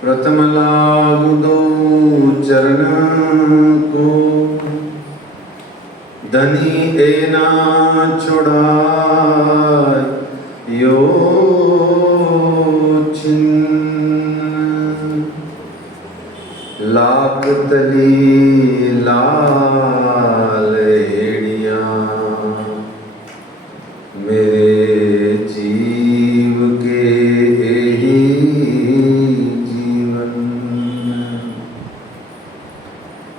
प्रथम लागु दो चरण को, धनी एना छुड़ाय यो छिन्न। लाख तली लाल एड़िया, मेरे जीव के ही जीवन।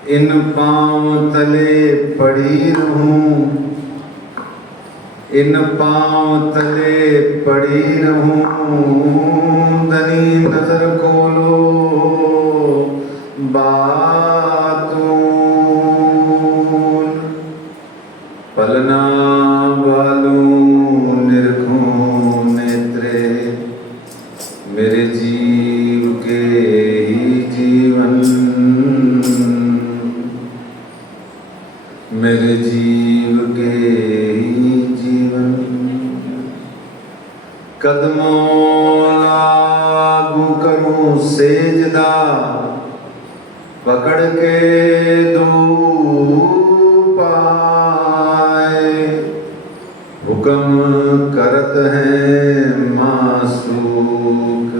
इन पांव तले पड़ी रहूं, इन पांव तले पड़ी रहूं, धनी नजर खोलो बातून। पलना बालूं निरखूं नेत्रे, मेरे जीव के ही जीवन, मेरे जीव के ही जीवन। कदमों लागू करूं सेजदा, पकड़ के दो पाए। हुक्म करत हैं मासूक,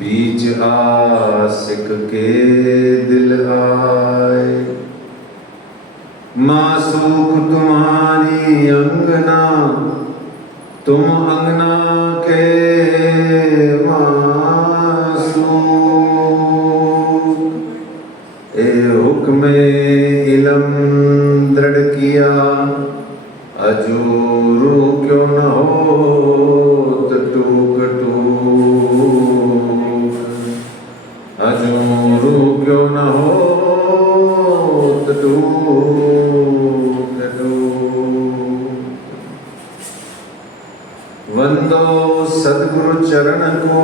बीच आशिक के दिल आए। मासूक तुम्हारी अंगना, तुम अंगना के मासूक। ए हुक्मे इलम दृढ़ किया, अजूरू क्यों न हो टूक टूक। अजूरू क्यों न हो टूक टूक। वंदो सद्गुरु चरण को,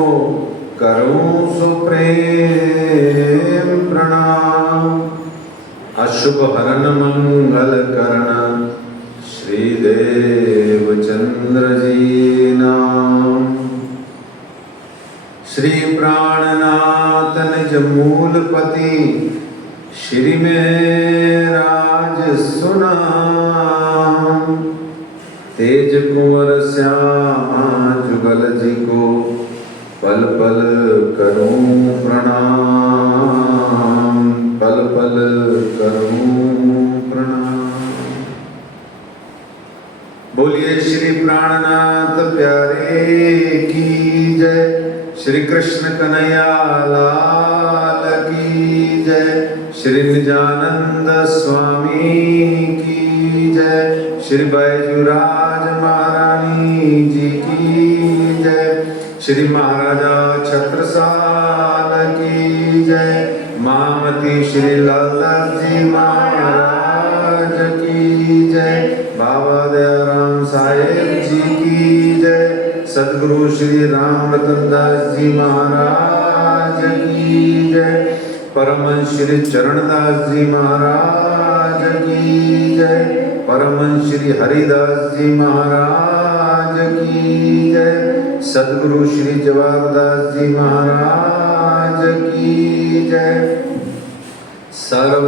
करूं सुप्रेम प्रणाम। अशुभ हरन मंगल करण, श्री देवचंद्र जी नाम। श्री प्राणनाथ निज मूलपति, श्री में राज सुनाम। तेज कुंवर श्यामा जुगल जी को, पल पल करूं प्रणाम, पल पल करूं प्रणाम। बोलिए श्री प्राणनाथ प्यारे की जय, श्री कृष्ण कन्हैया लाल की जय, श्री निजानंद स्वामी की जय, श्री बैजूराज महारानी जी की जय, श्री महाराजा छत्रसाल की जय, महामती श्री लालदास जी महाराज की जय, बाबा दयाराम साहेब जी की जय, सद्गुरु श्री राम रतन दास जी महाराज की जय, परमहंस श्री चरणदास जी महाराज की जय, परमहंस श्री हरिदास जी महाराज की जय, सद्गुरु श्री जवाहरदास जी महाराज की जय। सर्व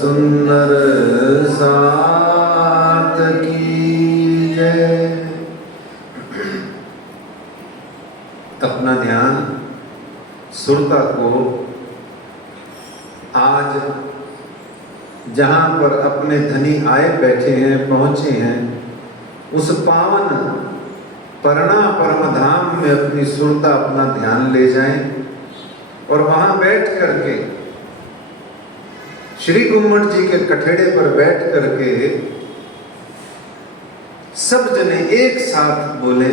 सुंदर सात की जय। अपना ध्यान सुरता को आज जहां पर अपने धनी आए बैठे हैं, पहुंचे हैं, उस पावन परना परम धाम में अपनी सुरता अपना ध्यान ले जाएं और वहां बैठ करके श्री गुम्मट जी के कठेड़े पर बैठ करके सब जने एक साथ बोले,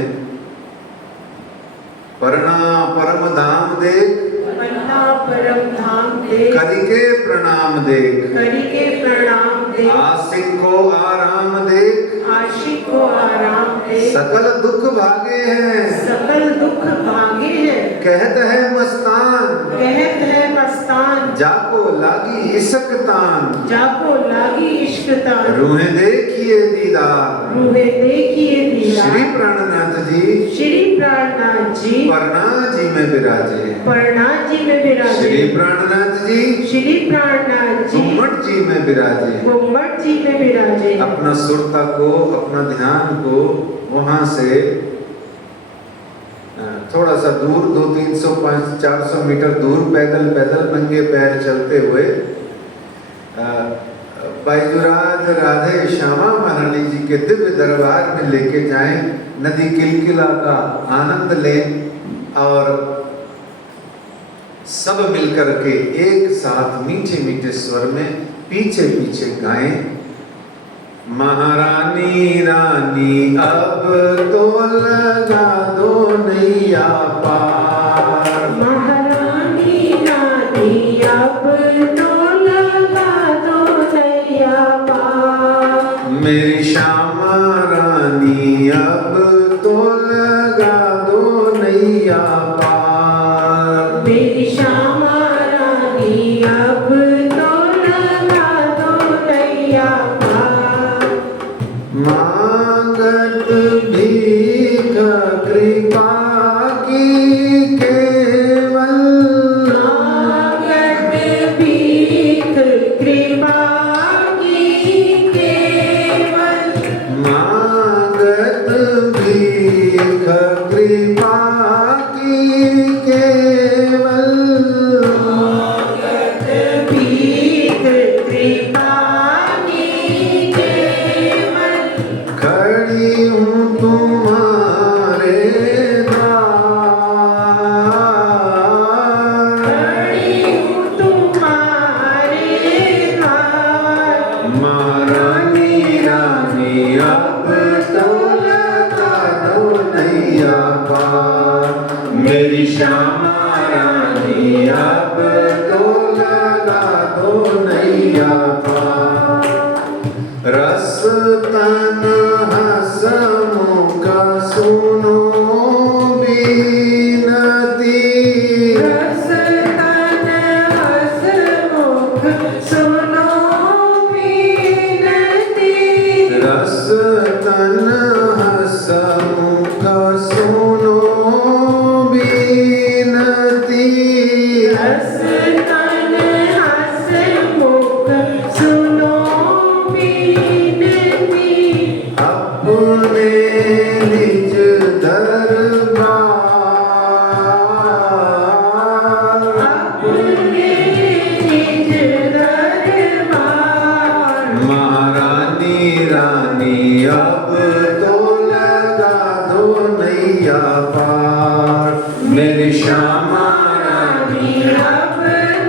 परना परम धाम देख, परना परम धाम देख, करिके प्रणाम देख, करिके प्रणाम देख, आशिक को आराम देख, आशिक को आराम ते सकल दुख भागे हैं, सकल दुख भागे हैं। कहत है मस्तान, कहत है मस्तान, जाको लागी इश्क तान, जाको लागी इश्क तान, रूहे देखिए दीदार। रूहे देखिए दीदार। श्री प्राणनाथ जी श्री प्राणनाथ जी परना जी में विराजे, परनाथ जी में विराजे। श्री प्राणनाथ जी श्री प्राणनाथ जी घुम्मट जी में विराजे। घुम्मट जी में विराजे। अपना सुरता को, अपना ध्यान को वहां से थोड़ा सा दूर 200-300-400 मीटर दूर पैदल पैदल नंगे पैर चलते हुए बैजुराज राधे श्यामा महारानी जी के दिव्य दरबार में लेके जाएं, नदी किलकिला का आनंद लें और सब मिलकर के एक साथ मीठे मीठे स्वर में पीछे पीछे गाएं। महारानी रानी अब तो लगा दो नैया पार, महारानी रानी अब तो लगा दो नैया पार। मेरी श्यामा रानी अब तो लगा दो नैया पार, मेरी श्यामा रानी अब तो लगा दो नैया पार। मांगत भीख कृपा की केवल, मांगत भीख कृपा की केवल, मांगत भीख कृपा की केवल, मांगत भीख कृपा की केवल। खड़ी हूँ तुम्हारे द्वार, खड़ी हूँ तुम्हारे द्वार। महारानी रानी अब तो लगा दो नैया पार, मेरी श्यामा रानी अब तो लगा दो नैया पार। रस तन हसमुख सुनो बीनती, रस तन हसमुख सुनो बीनती, रस तन हसमुख सुनो बीनती, रस तन हसमुख सुनो बीनती। अपने निज दरबार, अपने निज दरबार। महारानी रानी अब तो लगा दो नैया पार, मेरी श्यामा रानी। अब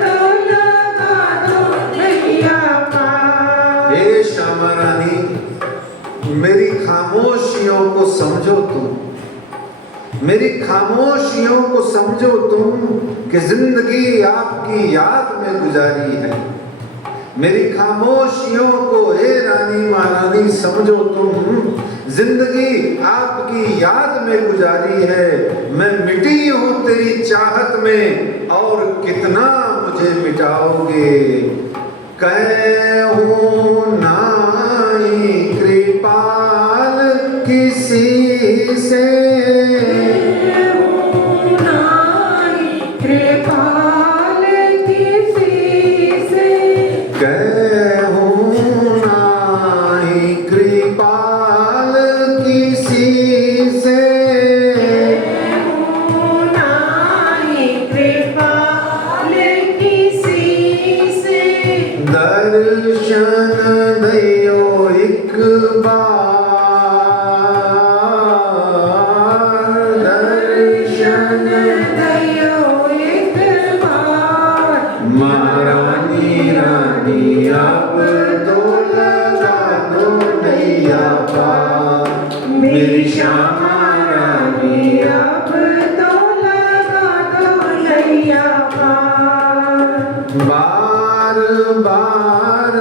तो लगा दो नैया पार। हे श्यामा रानी, मेरी खामोशियों को समझो तुम, मेरी खामोशियों को समझो तुम कि जिंदगी आपकी याद में गुजारी है। मेरी खामोशियों को हे रानी महारानी समझो तुम, जिंदगी आपकी याद में गुजारी है। मैं मिटी हूँ तेरी चाहत में और कितना मुझे मिटाओगे। कहूँ नाई कृपाल किसी से, कृपाल किसी से, कहूँ नाई कृपाल किसी से, नाई कृपाल किसी से। दर्शन दयो एक बार, दर्शन दयो एक बार। महारानी रानी अब तो लगा दो नैया पार, मेरी श्यामा रानी। अब तो लगा दो नैया पार। बार बार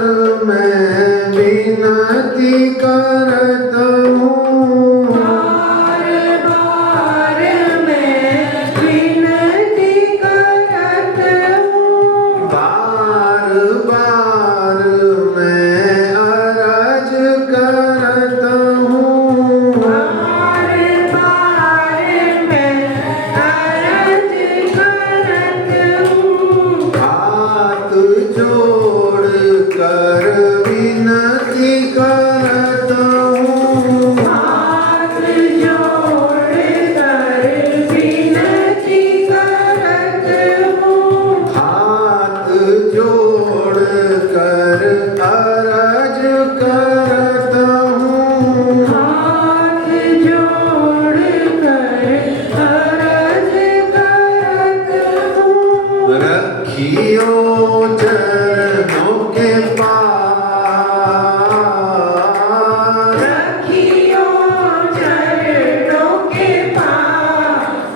मैं विनती करता हूँ,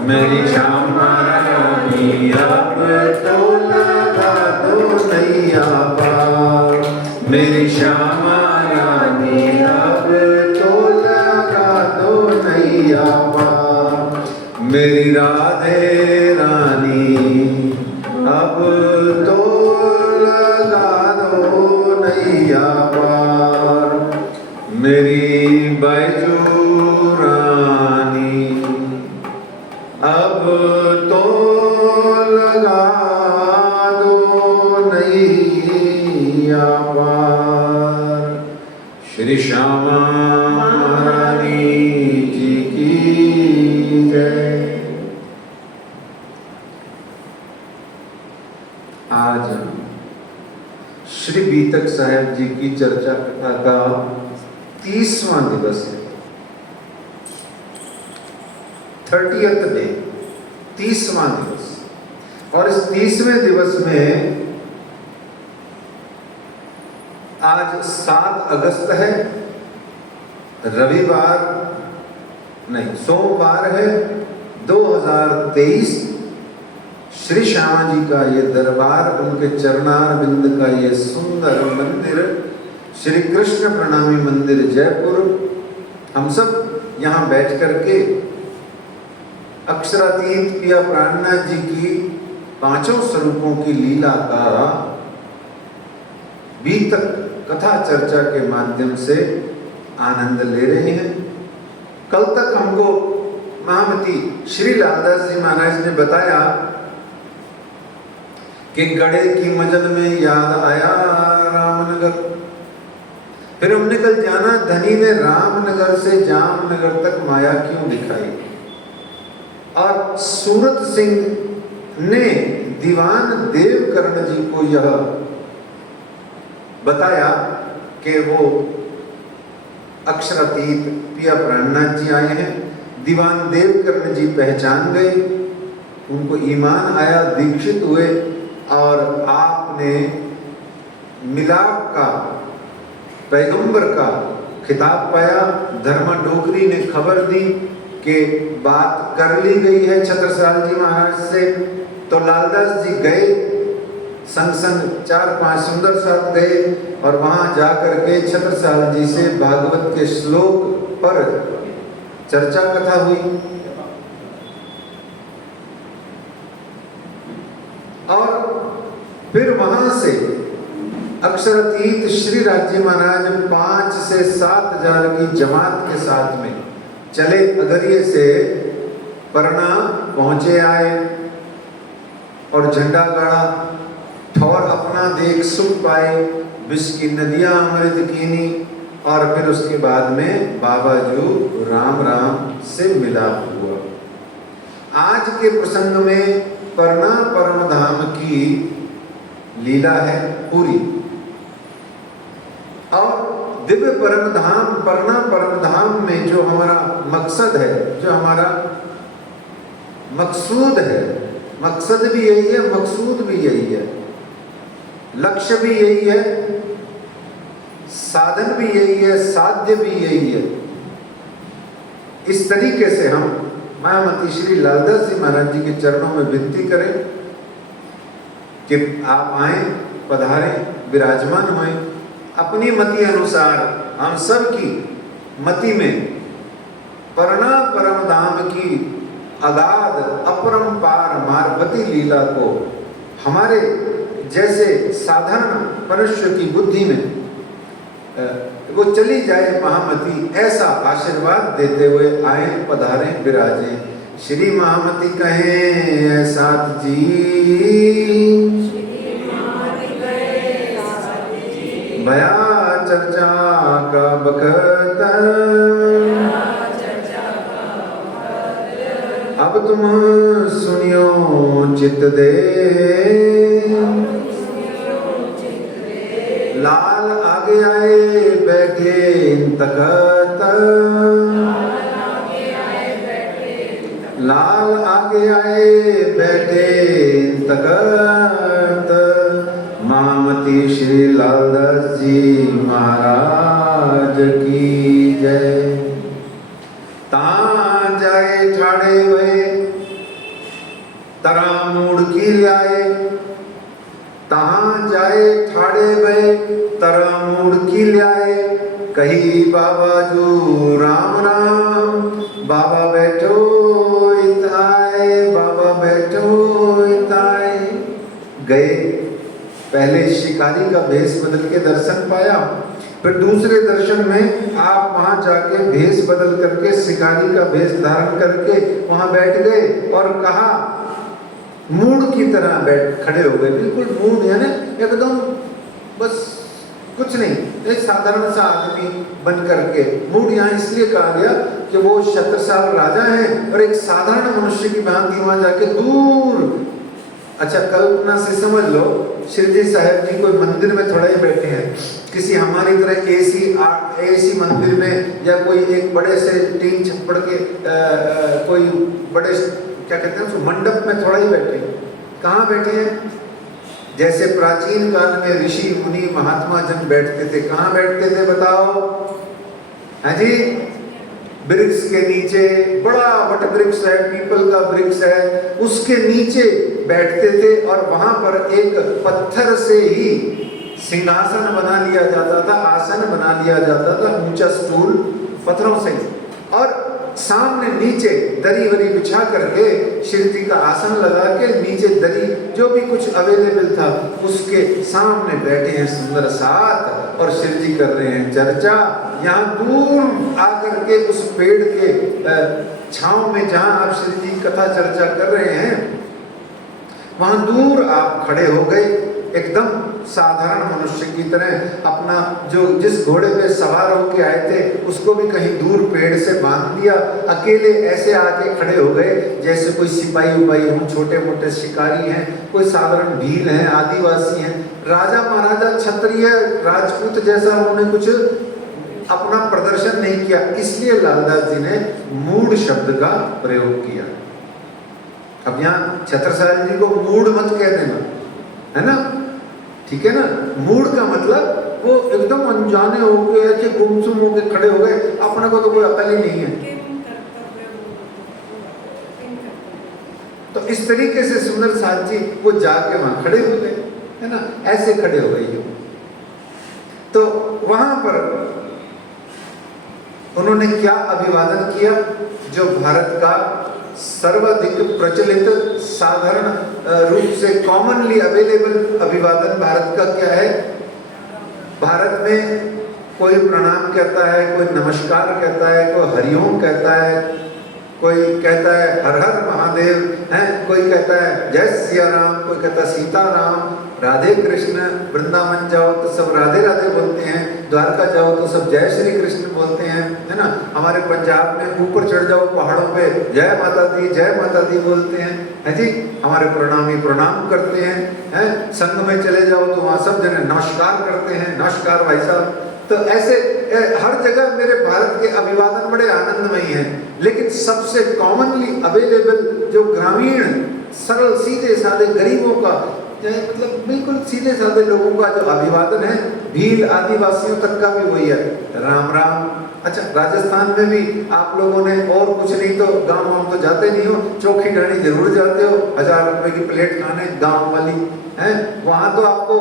मेरी श्यामा रानी अब तो लगा दो नैया पार। मेरी श्यामा रानी अब तो लगा दो नैया पार। मेरी राधे रानी अब तो लगा दो नैया पार। मेरी बैजू रानी अब तो लगा दो नैया पार। श्री श्यामा रानी जी की जय। आज श्री बीतक साहेब जी की चर्चा कथा का 30वां दिवस है। 30th डे, 30वां दिवस। और इस 30वें दिवस में आज 7 अगस्त है, रविवार नहीं सोमवार है, 2023। श्री श्यामा जी का ये दरबार, उनके चरणार बिंद का ये सुंदर मंदिर, श्री कृष्ण प्रणामी मंदिर जयपुर। हम सब यहाँ बैठ करके अक्षरातीत पिया प्राणनाथ जी की 5 स्वरूपों की लीला का बीतक कथा चर्चा के माध्यम से आनंद ले रहे हैं। कल तक हमको महामती श्री लालदास जी महाराज ने बताया कि गड़े की मजल में याद आया रामनगर। फिर हमने कल जाना धनी ने रामनगर से जामनगर तक माया क्यों दिखाई। और सूरत सिंह ने दीवान देवकर्ण जी को यह बताया कि वो अक्षरातीत पिया प्राणनाथ जी आए हैं। दीवान देवकर्ण जी पहचान गए, उनको ईमान आया, दीक्षित हुए और आपने मिलाप का, पैगंबर का खिताब पाया। धर्मा डोकरी ने खबर दी कि बात कर ली गई है छत्रसाल जी महाराज से। तो लालदास जी गए, संग संग 4-5 सुंदर साथ गए और वहां जाकर के छत्रसाल जी से भागवत के श्लोक पर चर्चा कथा हुई। और फिर वहां से अक्षरातीत श्री राज्य महाराज 5 से 7 हजार की जमात के साथ में चले अगरिये से परना पहुंचे आए और झंडा गाड़ा। ठौर अपना देख सुख पाए, विष की नदियां अमृत कीनी। और फिर उसके बाद में बाबा जो राम राम से मिलाप हुआ। आज के प्रसंग में परना परम धाम की लीला है पूरी। और दिव्य परम धाम, परना परम धाम में जो हमारा मकसद है, जो हमारा मकसूद है, मकसद भी यही है, मकसूद भी यही है, लक्ष्य भी यही है, साधन भी यही है, साध्य भी यही है। इस तरीके से हम महामती श्री लालदास जी महाराज जी के चरणों में विनती करें कि आप आए, पधारें, विराजमान हों। अपनी मति अनुसार हम सब की मति में परना परम धाम की अगाध अपरंपार मार्गवती लीला को हमारे जैसे साधारण मनुष्य की बुद्धि में वो चली जाए महामती, ऐसा आशीर्वाद देते हुए आए, पधारें, विराजें। श्री महामती कहें साथ जी, भया चर्चा का बखत, अब तुम सुनियो चित दे। लाल आगे आए बैठे तकत, लाल आगे आए बैठे तकत। महामती श्री लालदास जी महाराज की जय। ता जाए ठाड़े भये तरा मूड की ल्याए, तहां जाए ठाड़े भय, तरा मूड की ल्याए, कही बाबा जो राम राम, बाबा बैठो इताए, बाबा बैठो इताए। गए, पहले शिकारी का भेष बदल के दर्शन पाया, फिर दूसरे दर्शन में आप वहां जाके भेष बदल करके शिकारी का भेष धारण करके वहां बैठ गए और कहा मूड की तरह बैठ खड़े हो गए। बिल्कुल मूड यानी एकदम बस कुछ नहीं, एक साधारण सा आदमी बन करके। मूड यहाँ इसलिए कहा गया कि वो छत्रसाल राजा हैं और एक साधारण मनुष्य की भांति वहां जाके दूर, अच्छा कल्पना से समझ लो शिरडी साहिब जी कोई मंदिर में थोड़ा ही बैठे हैं, किसी हमारी तरह एसी मंदिर में या कोई एक बड़े से टीन छप्पड़ के कोई बड़े क्या कहते हैं उसको मंडप में थोड़ा ही बैठे हैं। कहाँ बैठे हैं? जैसे प्राचीन काल में ऋषि मुनि महात्मा जन बैठते थे। कहाँ बैठते थे बताओ? हाँ जी, वृक्ष के नीचे, बड़ा वट वृक्ष है, पीपल का वृक्ष है, उसके नीचे बैठते थे और वहां पर एक पत्थर से ही सिंहासन बना लिया जाता था, आसन बना लिया जाता था, ऊंचा स्टूल पत्थरों से, और सामने नीचे दरी वरी बिछा करके शिव जी का आसन लगा के नीचे दरी जो भी कुछ अवेलेबल था उसके सामने बैठे हैं सुंदर साथ और शिव जी कर रहे हैं चर्चा। यहाँ दूर आकर के उस पेड़ के छांव में जहाँ आप शिव जी कथा चर्चा कर रहे हैं वहां दूर आप खड़े हो गए, एकदम साधारण मनुष्य की तरह। अपना जो जिस घोड़े पे सवार होके आए थे उसको भी कहीं दूर पेड़ से बांध दिया, अकेले ऐसे आके खड़े हो गए जैसे कोई सिपाही उपाही हो, छोटे मोटे शिकारी हैं, कोई साधारण भील हैं, आदिवासी हैं। राजा महाराजा क्षत्रिय राजपूत जैसा उन्होंने कुछ अपना प्रदर्शन नहीं किया, इसलिए लालदास जी ने मूढ़ शब्द का प्रयोग किया। अब यहाँ छत्रसाल जी को मूढ़ मत कह देना, है ना, ठीक है ना। मूढ़ का मतलब वो एकदम अनजाने हो गए, ऐसे गुमसुम हो के खड़े हो गए, अपने को तो कोई अकल ही नहीं है। तो इस तरीके से सुंदर साथ जी वो जाके वहां खड़े हो गए, है ना, ऐसे खड़े हो गए। तो वहां पर उन्होंने क्या अभिवादन किया? जो भारत का सर्वाधिक प्रचलित साधारण रूप से कॉमनली अवेलेबल अभिवादन भारत का क्या है? भारत में कोई प्रणाम कहता है, कोई नमस्कार कहता है, कोई हरिओम कहता है, कोई कहता है हर हर महादेव, है कोई कहता है जय सिया राम, कोई कहता है सीताराम, राधे कृष्ण। वृंदावन जाओ तो सब राधे राधे बोलते हैं, द्वारका जाओ तो सब जय श्री कृष्ण बोलते हैं, है ना। हमारे पंजाब में ऊपर चढ़ जाओ पहाड़ों पे जय माता दी बोलते हैं, है जी। हमारे प्रणामी प्रणाम करते हैं, हैं। संघ में चले जाओ तो वहाँ सब जने नमस्कार करते हैं, नमस्कार भाई साहब। तो ऐसे हर जगह मेरे भारत के अभिवादन बड़े आनंदमयी हैं, लेकिन सबसे कॉमनली अवेलेबल जो ग्रामीण सरल सीधे साधे गरीबों का, मतलब बिल्कुल सीधे साधे लोगों का जो अभिवादन है, भील आदिवासियों तक का भी वही है, राम राम। अच्छा, राजस्थान में भी आप लोगों ने और कुछ नहीं तो गाँव वाम तो जाते नहीं हो, चौकी ढाणी जरूर जाते हो, 1000 रुपए की प्लेट खाने गाँव वाली है, वहाँ तो आपको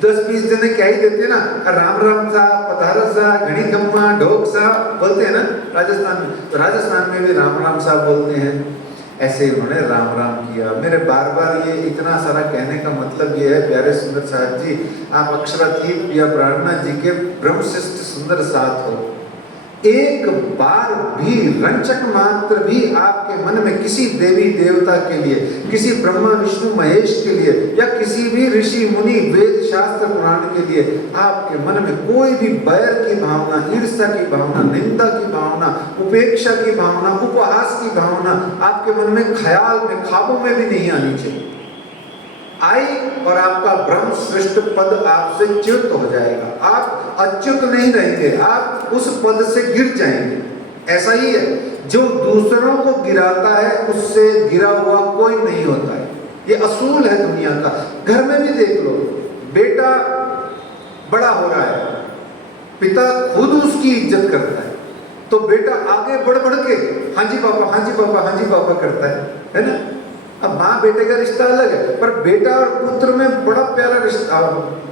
10-20 जने क्या ही देते ना, राम राम सा, पधारो सा, घड़ी गम्मा, ढोक सा बोलते हैं ना राजस्थान में। तो राजस्थान में भी राम राम सा बोलते हैं। ऐसे उन्होंने राम राम किया। मेरे बार बार ये इतना सारा कहने का मतलब ये है, प्यारे सुंदर साथ जी, आप अक्षरातीत या प्रार्थना जी के ब्रह्मशिष्ट सुंदर साथ हो। एक बार भी रंचक मात्र भी आपके मन में किसी देवी देवता के लिए, किसी ब्रह्मा विष्णु महेश के लिए या किसी भी ऋषि मुनि वेद शास्त्र पुराण के लिए आपके मन में कोई भी बैर की भावना, ईर्ष्या की भावना, निंदा की भावना, उपेक्षा की भावना, उपहास की भावना आपके मन में ख्याल में, ख्वाबों में भी नहीं आनी चाहिए। आई और आपका ब्रह्म श्रेष्ठ पद आपसे च्युत हो जाएगा, आप अच्युत नहीं रहेंगे, आप उस पद से गिर जाएंगे। ऐसा ही है, जो दूसरों को गिराता है उससे गिरा हुआ कोई नहीं होता है, ये असूल है दुनिया का। घर में भी देख लो, बेटा बड़ा हो रहा है, पिता खुद उसकी इज्जत करता है, तो बेटा आगे बढ़ बढ़ के हाँ जी पापा, हाँ जी पापा, हाँ जी पापा करता है ना। अब माँ बेटे का रिश्ता अलग है, पर बेटा और पुत्र में बड़ा प्यारा रिश्ता,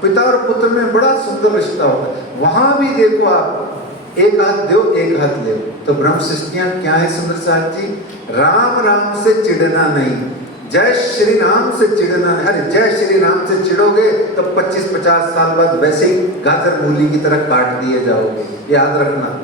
पिता और पुत्र में बड़ा सुंदर रिश्ता होता है। वहां भी देखो आप, एक हाथ दो एक हाथ ले। तो ब्रह्म सृष्टियां क्या है सुंदर साथ जी? राम राम से चिढ़ना नहीं, जय श्री राम से चिढ़ना नहीं। अरे जय श्री राम से चिढ़ोगे तो 25-50 साल बाद वैसे ही गाजर मूली की तरह काट दिए जाओगे, याद रखना।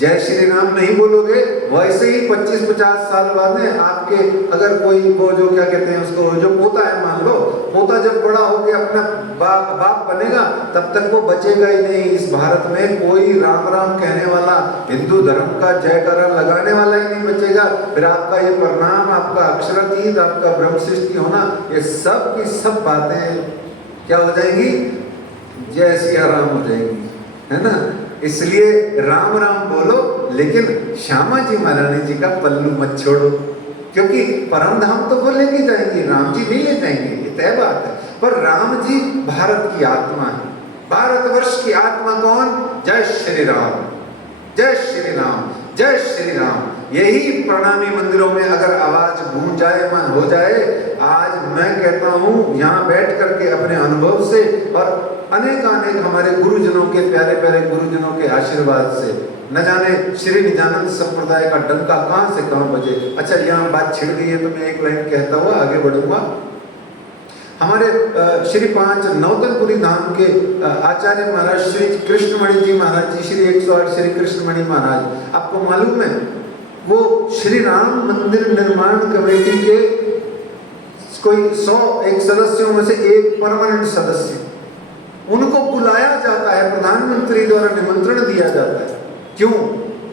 जय श्री राम नहीं बोलोगे, वैसे ही 25-50 साल बाद में आपके, अगर कोई वो जो क्या कहते हैं उसको, जो पोता है मान लो, पोता जब बड़ा हो के अपना बाप बनेगा, तब तक वो बचेगा ही नहीं। इस भारत में कोई राम राम कहने वाला, हिंदू धर्म का जयकारा लगाने वाला ही नहीं बचेगा। फिर आपका ये प्रणाम, आपका अक्षरातीत, आपका ब्रह्म सृष्टि होना, ये सब की सब बातें क्या हो जाएंगी? जय सिया राम हो जाएंगी, है ना। इसलिए राम राम बोलो, लेकिन श्यामा जी महारानी जी का पल्लू मत छोड़ो, क्योंकि परम धाम तो वो लेके जाएंगे, राम जी नहीं ले जाएंगे, ये तय बात है। पर राम जी भारत की आत्मा है, भारतवर्ष की आत्मा कौन? जय श्री राम, जय श्री राम, जय श्री राम। यही प्रणामी मंदिरों में अगर आवाज गूंजायमान हो जाए, आज मैं कहता हूँ यहाँ बैठ करके अपने अनुभव से और अनेक हमारे गुरुजनों के, प्यारे प्यारे गुरुजनों के आशीर्वाद से, न जाने श्री निजानंद संप्रदाय का डंका कहाँ से कहाँ बजे। अच्छा, यहाँ बात छिड़ गई है तो मैं एक लाइन कहता हुआ आगे बढ़ूंगा। हमारे श्री 5 नौतनपुरी धाम के आचार्य महाराज श्री कृष्णमणि जी महाराज जी, श्री 108 श्री कृष्णमणि महाराज, आपको मालूम है वो श्री राम मंदिर निर्माण कमेटी के कोई 101 सदस्यों में से एक परमानेंट सदस्य, उनको बुलाया जाता है, प्रधानमंत्री द्वारा निमंत्रण दिया जाता है। क्यों?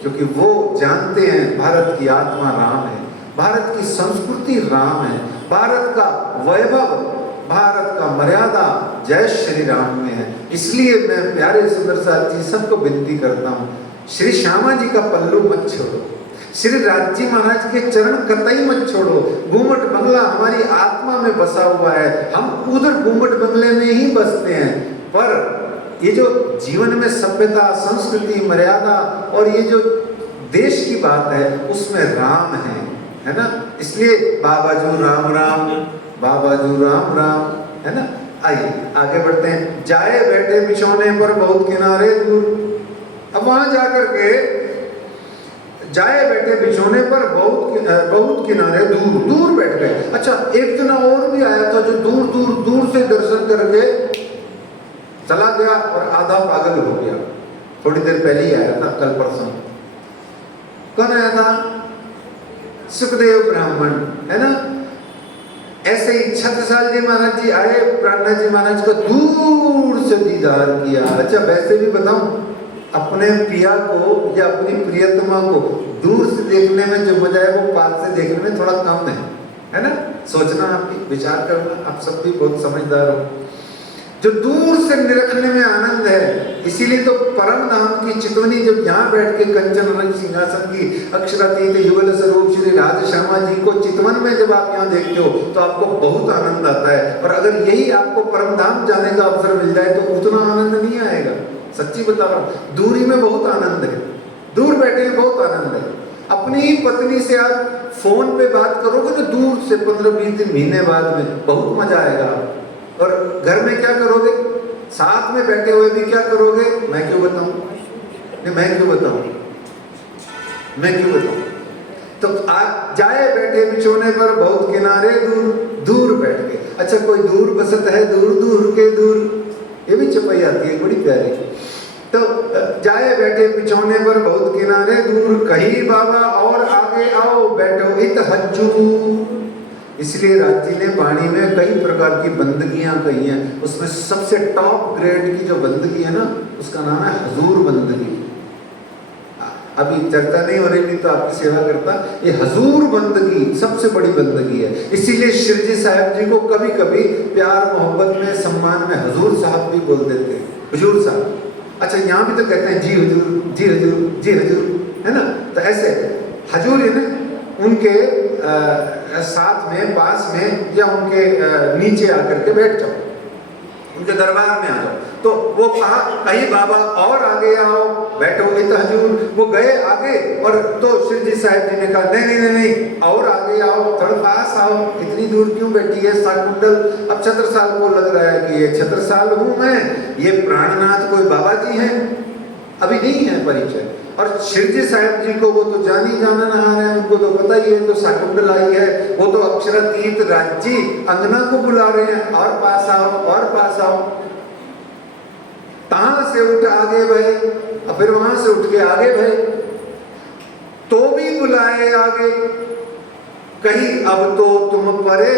क्योंकि वो जानते हैं भारत की आत्मा राम है, भारत की संस्कृति राम है, भारत का वैभव, भारत का मर्यादा जय श्री राम में है। इसलिए मैं प्यारे सुंदर साथ जी सबको विनती करता हूँ, श्री श्यामा जी का पल्लू मत छोड़ो, श्री राज जी महाराज के चरण कतई मत छोड़ो। घूमट बंगला हमारी आत्मा में बसा हुआ है, हम उधर घूमट बंगले में ही बसते हैं, पर ये जो जीवन में सभ्यता, संस्कृति, मर्यादा और ये जो देश की बात है, उसमें राम है ना। इसलिए बाबा जो राम राम, बाबा जो राम राम, है ना। आइए आगे बढ़ते हैं। जाए बैठे बिछौने पर बहुत किनारे दूर। अब वहां जाकर के जाए बैठे बिछौने पर बहुत किनारे दूर दूर बैठ गए। अच्छा, एक जना और भी आया था जो दूर दूर दूर से दर्शन करके चला गया और आधा पागल हो गया। थोड़ी देर पहले ही आया था, कल परसों। कौन आया था? सुखदेव ब्राह्मण, है ना। ऐसे ही छत्रसाल जी महाराज जी आए, प्राणनाथ जी महाराज को दूर से दीदार किया। अच्छा, वैसे भी बताऊं, अपने पिया को या अपनी प्रियतमा को दूर से देखने में जो मजा है वो पास से देखने में थोड़ा कम है ना। सोचना, आपकी विचार करना, आप सब भी बहुत समझदार हो। जो दूर से निरखने में आनंद है, इसीलिए तो परम धाम की चितवनी जब यहाँ बैठ के कंचन रंग सिंहासन की अक्षरातीत युगल स्वरूप श्री राधे श्यामा जी को चितवन में जब आप यहाँ देखते हो तो आपको बहुत आनंद आता है। और अगर यही आपको परम धाम जाने का अवसर मिल जाए तो उतना आनंद नहीं आएगा। सच्ची बता रहा हूँ, दूरी में बहुत आनंद है, दूर बैठे में बहुत आनंद है। अपनी ही पत्नी से आप फोन पे बात करोगे तो दूर से 15-20 दिन, महीने बाद में बहुत मजा आएगा। और घर में क्या करोगे? साथ में बैठे हुए भी क्या करोगे? मैं क्यों बताऊं? तो जाए बैठे बिछोने पर बहुत किनारे दूर दूर बैठ गए। अच्छा, कोई दूर बसत है दूर दूर के दूर, ये भी चपाई आती है बड़ी प्यारी। तो जाए बैठे बिछौने पर बहुत किनारे दूर, कही बाबा और आगे आओ बैठो इत हज्जू। इसलिए राज जी ने वाणी में कई प्रकार की बंदगियां कही हैं, उसमें सबसे टॉप ग्रेड की जो बंदगी है ना, उसका नाम है हजूर बंदगी। अभी चर्चा नहीं हो रही, नहीं तो आपकी सेवा करता। ये हजूर बंदगी सबसे बड़ी बंदगी है। इसीलिए शिरजी साहब जी को कभी कभी प्यार मोहब्बत में, सम्मान में हजूर साहब भी बोल देते हैं, हुजूर साहब। अच्छा, यहाँ भी तो कहते हैं जी हुजूर, जी हुजूर, जी हुजूर, है ना। तो ऐसे हजूर है ना, उनके साथ में, पास में या उनके नीचे आकर के बैठ जाओ, उनके दरबार में आ जाओ। तो वो कहा, कहीं बाबा और आगे आओ बैठो इत हजूर। वो गए आगे और तो श्री जी साहब जी ने कहा नहीं नहीं नहीं नहीं, और आगे आओ, थोड़ा पास आओ, इतनी दूर क्यों बैठी है शाकुंतल। अब छत्रसाल को लग रहा है कि ये छत्रसाल हूँ मैं, ये प्राणनाथ कोई बाबा जी हैं, अभी नहीं है परिचय। और शिवजी साहब जी को वो तो जानी जाना नहा रहे हैं, उनको तो पता ही है, तो शाकुंतल आई है, वो तो अक्षरातीत राज्य अंगना को बुला रहे हैं, और पास आओ और पास आओ। तहां से उठ आगे बढ़े, और फिर वहां से उठ के आगे बढ़े, तो भी बुलाए आगे, कहीं अब तो तुम परे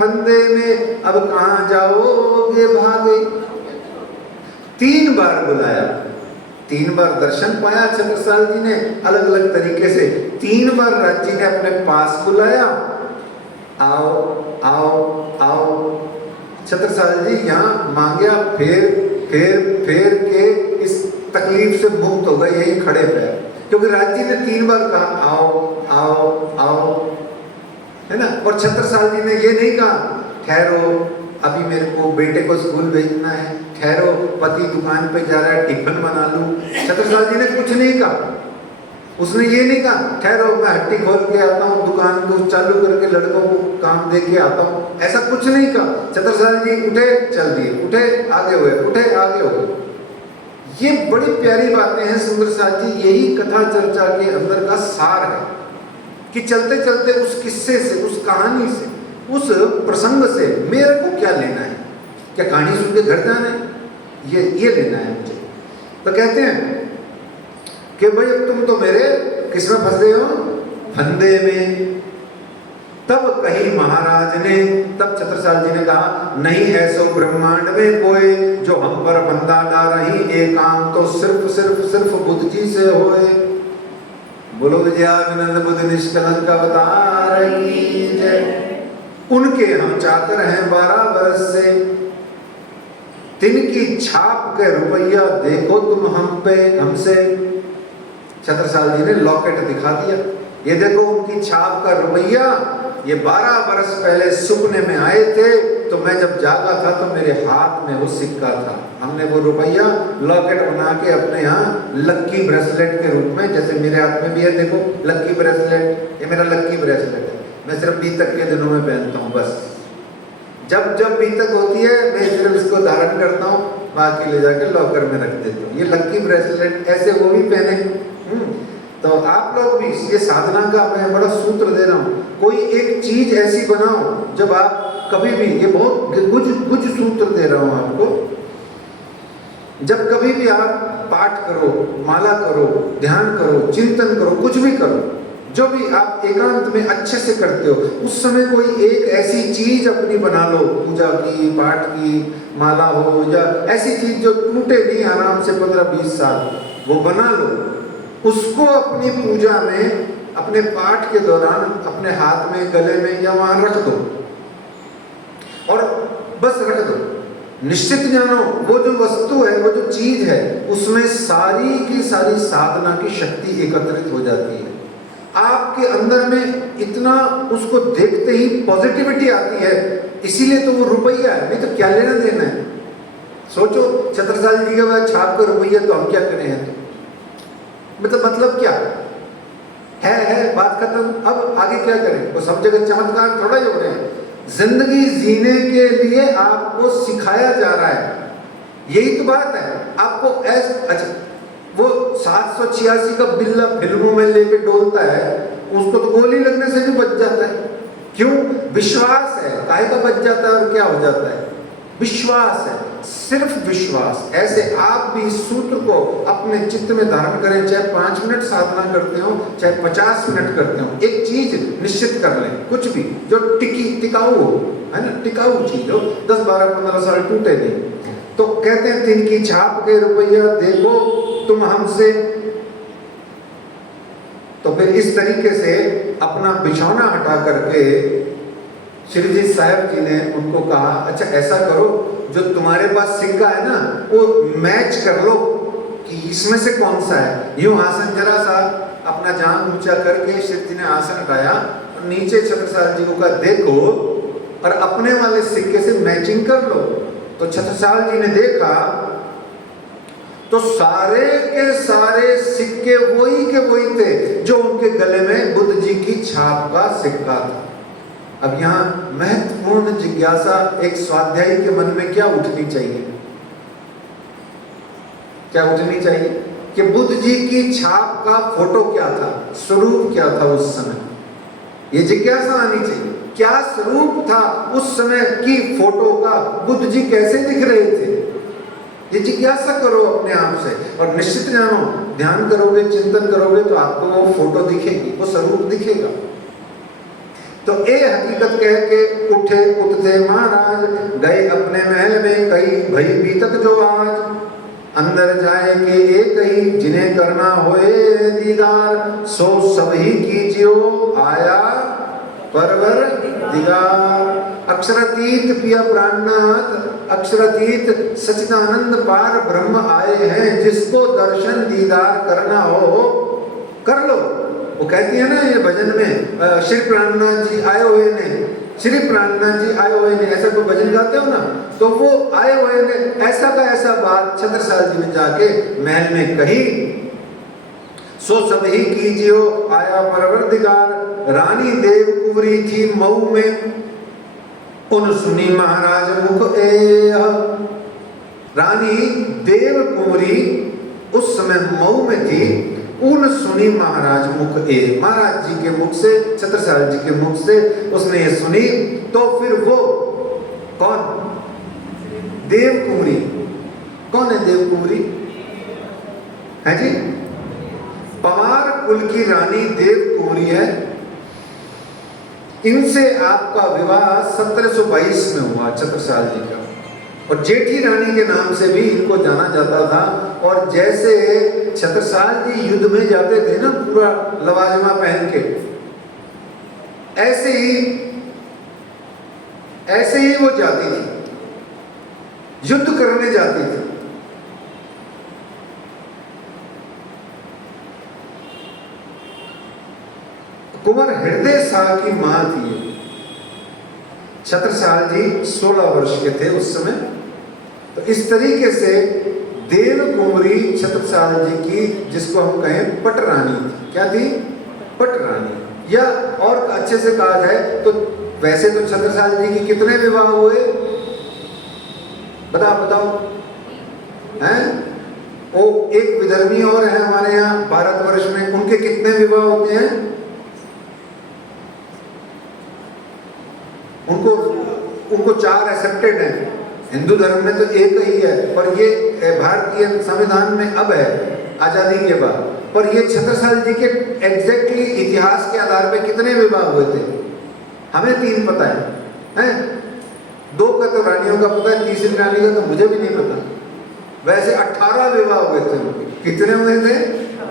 फंदे में, अब कहां जाओगे भागे। 3 बार बुलाया, 3 बार दर्शन पाया छत्रसाल जी ने अलग अलग तरीके से, 3 बार राज्य ने अपने पास बुलाया, आओ आओ आओ। छत्रसाल जी यहाँ मांगया, फेर के इस तकलीफ से मुक्त हो गए यही खड़े पे, क्योंकि राज्य ने 3 बार कहा आओ आओ आओ, है ना। और छत्रसाल जी ने ये नहीं कहा ठहरो अभी मेरे को बेटे को स्कूल भेजना है, ठहरो पति दुकान पे जा रहा है टिफिन बना लूं। छत्रसाल जी ने कुछ नहीं कहा, उसने ये नहीं कहा ठहरो मैं हट्टी खोल के आता हूँ, दुकान को चालू करके लड़कों को काम दे के आता हूँ, ऐसा कुछ नहीं कहा। छत्रसाल जी उठे चल दिए, उठे आगे हुए, उठे आगे हुए। ये बड़ी प्यारी बातें हैं सुंदर साथ जी, यही कथा चर्चा के अंदर का सार है कि चलते चलते उस किस्से से, उस कहानी से, उस प्रसंग से मेरे को क्या लेना है, क्या कहानी सुन के घर जाना है, ये लेना है मुझे। तो कहते हैं कि भाई तुम तो मेरे किसमें फंसे हो, फंदे में। तब कही महाराज ने, तब छत्रसाल जी ने कहा नहीं ऐसो ब्रह्मांड में कोई जो हम पर बंदा ला रही, एक काम तो सिर्फ सिर्फ सिर्फ बुद्ध जी से होए। बोलो विजया विनंद बुद्ध निष्कलंक अवतार की जय। उनके हम चाकर हैं 12 बरस से, तिनकी छाप के रुपया देखो तुम हम पे हमसे। छत्रसाल जी ने लॉकेट दिखा दिया, ये देखो उनकी छाप का रुपया, ये 12 बरस पहले सुपने में आए थे, तो मैं जब जागा था तो मेरे हाथ में वो सिक्का था। हमने वो रुपया लॉकेट बना के अपने यहाँ लक्की ब्रेसलेट के रूप में, जैसे मेरे हाथ में भी है देखो लक्की ब्रेसलेट, ये मेरा लक्की ब्रेसलेट है, मैं सिर्फ बीतक के दिनों में पहनता हूँ बस। जब जब बीतक होती है मैं सिर्फ इसको धारण करता हूँ, बाकी ले जाकर लॉकर में रख देता हूँ। ये लक्की ब्रेसलेट ऐसे वो भी पहने। तो आप लोग भी ये साधना का मैं बड़ा सूत्र दे रहा हूँ, कोई एक चीज ऐसी बनाओ जब आप कभी भी, ये बहुत गुज सूत्र दे रहा हूँ आपको, जब कभी भी आप पाठ करो, माला करो, ध्यान करो, चिंतन करो, कुछ भी करो, जो भी आप एकांत में अच्छे से करते हो, उस समय कोई एक ऐसी चीज अपनी बना लो, पूजा की, पाठ की, माला हो, या ऐसी चीज जो टूटे नहीं आराम से 15-20 साल, वो बना लो, उसको अपनी पूजा में, अपने पाठ के दौरान अपने हाथ में, गले में या वहां रख दो, और बस रख दो। निश्चित जानो वो जो वस्तु है, वो जो चीज है, उसमें सारी की सारी साधना की शक्ति एकत्रित हो जाती है। आपके अंदर में इतना उसको देखते ही पॉजिटिविटी आती है, इसीलिए तो वो रुपया है, नहीं तो क्या लेना देना है। सोचो छत्रसाल जी का छाप का रुपया, तो हम क्या करें हैं, तो मतलब क्या है बात खत्म। अब आगे क्या करें, वो सब जगह चमत्कार थोड़ा ही हो रहे हैं। जिंदगी जीने के लिए आपको सिखाया जा रहा है, यही तो बात है। आपको अच्छा, वो 786 का बिल्ला फिल्मों में लेके डोलता है, उसको तो गोली लगने से भी बच जाता है। क्यों? विश्वास है, काहे का बच जाता है और क्या हो जाता है, विश्वास है, सिर्फ विश्वास। ऐसे आप भी इस सूत्र को अपने चित्त में धारण करें, चाहे 5 मिनट साधना करते हो, चाहे 50 मिनट करते हो, एक चीज निश्चित कर लें, कुछ भी जो टिकाऊ हो, है ना, टिकाऊ चीज हो, 10, 12, 15 साल टूटे नहीं। तो कहते हैं तिनकी छाप के रुपया देखो तुम हमसे। तो फिर इस तरीके से अपना बिछौना हटा करके श्री जी साहब जी ने उनको कहा, अच्छा ऐसा करो, जो तुम्हारे पास सिक्का है ना, वो मैच कर लो कि इसमें से कौन सा है। यूं आसन जरा सा अपना जांघ ऊंचा करके श्री जी ने आसन हटाया और नीचे छत्रसाल जी को कहा देखो, और अपने वाले सिक्के से मैचिंग कर लो। तो छत्रसाल जी ने देखा तो सारे के सारे सिक्के वही के वही थे जो उनके गले में बुद्ध जी की छाप का सिक्का था। अब यहाँ महत्वपूर्ण जिज्ञासा एक स्वाध्यायी के मन में क्या उठनी चाहिए? क्या उठनी चाहिए कि बुद्ध जी की छाप का फोटो क्या था, स्वरूप क्या था उस समय? ये जिज्ञासा आनी चाहिए। क्या स्वरूप था उस समय की फोटो का? बुद्ध जी कैसे दिख रहे थे? ये जिज्ञासा करो अपने आप से, और निश्चित जानो, ध्यान करोगे, चिंतन करोगे तो आपको वो फोटो दिखेगी, वो स्वरूप दिखेगा। तो ए हकीकत कह के उठे उठते महाराज, गए अपने महल में, कई भई बीतक जो आज, अंदर जाए के एक ही जिन्हें करना होए दीदार, सो सब ही कीजियो आया परवर दिगार। अक्षरातीत पिया प्राणनाथ, अक्षरातीत सच्चिदानंद पार ब्रह्म आए हैं, जिसको दर्शन दीदार करना हो कर लो। वो कहती है ना ये भजन में, श्री प्राणनाथ जी आए हुए ने, श्री प्राणनाथ जी आए हुए ने, ऐसा कोई भजन गाते हो ना, तो वो आए हुए ने ऐसा का ऐसा बात छत्रसाल जी ने जाके महल में कही। सो सब ही कीजियो आया परवरदिगार, रानी देव कुंवरी थी मऊ में, उन सुनी महाराज मुख एह। रानी देव कुंवरी उस समय मऊ में थी, उन सुनी महाराज मुख ए, महाराज जी के मुख से, छत्रसाल जी के मुख से उसने ये सुनी। तो फिर वो कौन? देव कुंवरी। कौन है देव कुंवरी? है जी, पवार कुल की रानी देव कुंवरी है। इनसे आपका विवाह 1722 में हुआ छत्रसाल जी का, और जेठी रानी के नाम से भी इनको जाना जाता था। और जैसे छत्रसाल जी युद्ध में जाते थे ना पूरा लवाजमा पहन के, ऐसे ही वो जाती थी, युद्ध करने जाती थी। कुंवर हृदय शाह की मां थी। छत्रसाल जी 16 वर्ष के थे उस समय। तो इस तरीके से देव कुंवरी छत्रसाल जी की, जिसको हम कहें पटरानी थी। क्या थी? पटरानी। या और अच्छे से कहा जाए तो वैसे तो छत्रसाल जी की कितने विवाह हुए? बताओ हैं? वो एक विदर्भी और है हमारे यहाँ भारतवर्ष में, उनके कितने विवाह होते हैं? उनको 4 एक्सेप्टेड हैं। हिंदू धर्म में तो एक ही है, पर ये भारतीय संविधान में अब है आजादी के बाद। पर ये छत्रसाल जी के एग्जैक्टली इतिहास के आधार पे कितने विवाह हुए थे? हमें 3 पता है? 2 का तो रानियों का पता है, तीसरी रानी का तो मुझे भी नहीं पता। वैसे 18 विवाह हुए थे उनके। कितने हुए थे?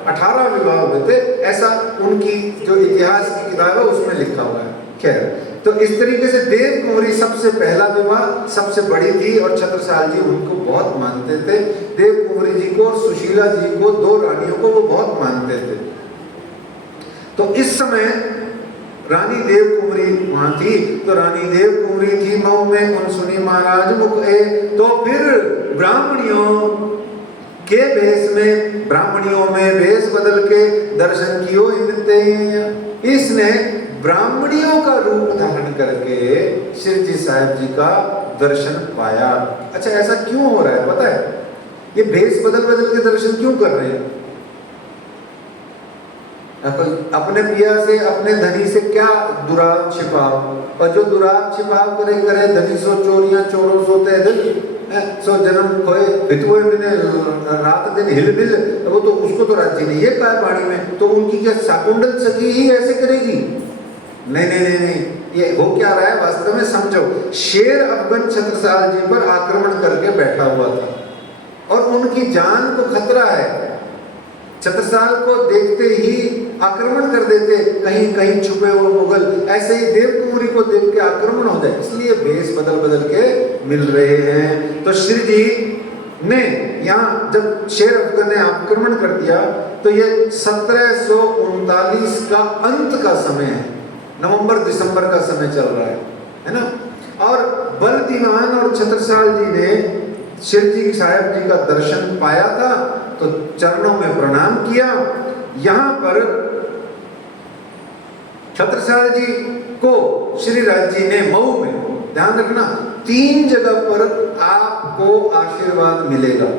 18 विवाह हुए थे, ऐसा उनकी जो इतिहास की किताब है उसमें लिखा हुआ है। खैर, तो इस तरीके से देव कुंवरी सबसे पहला विवाह, सबसे बड़ी थी, और छत्रसाल जी उनको बहुत मानते थे। देव कुंवरी जी को और सुशीला जी को, 2 रानियों को वो बहुत मानते थे। तो इस समय रानी देव कुंवरी वहां थी। तो रानी देव कुंवरी थी मऊ में, उन सुनी महाराज मुख ए। तो फिर ब्राह्मणियों के भेष में, ब्राह्मणियों में भेष बदल के दर्शन कियो इनते। इसने ब्राह्मणियों का रूप धारण करके श्री जी साहब जी का दर्शन पाया। अच्छा, ऐसा क्यों हो रहा है पता है? ये भेष बदल बदल के दर्शन क्यों कर रहे हैं? अपने पिया से, अपने धनी से क्या दुराव छिपाओ, और जो दुराव छिपाव करे करे, धनी सो चोरियां चोरों सोते दिल, सो जन्म खोए हितुए मैंने रात दिन हिल मिल। वो तो उसको तो राज्य नहीं है काय बाणी में, तो उनकी क्या शाकुंडल सखी ही ऐसे करेगी? नहीं, ये हो क्या रहा है वास्तव में समझो। शेर अफगन छत्रसाल जी पर आक्रमण करके बैठा हुआ था, और उनकी जान को खतरा है। छत्रसाल को देखते ही आक्रमण कर देते, कहीं कहीं छुपे हुए मुगल, ऐसे ही देव कुंवरी को देख के आक्रमण हो जाए, इसलिए भेष बदल बदल के मिल रहे हैं। तो श्री जी ने यहाँ जब शेर अफगन ने आक्रमण कर दिया, तो ये 1739 का अंत का समय है, नवंबर दिसंबर का समय चल रहा है ना। और बल दीवान और छत्रसाल जी ने शिव जी साहब जी का दर्शन पाया था तो चरणों में प्रणाम किया। यहाँ पर छत्रसाल जी को श्री राज जी ने मऊ में, ध्यान रखना, 3 जगह पर आपको आशीर्वाद मिलेगा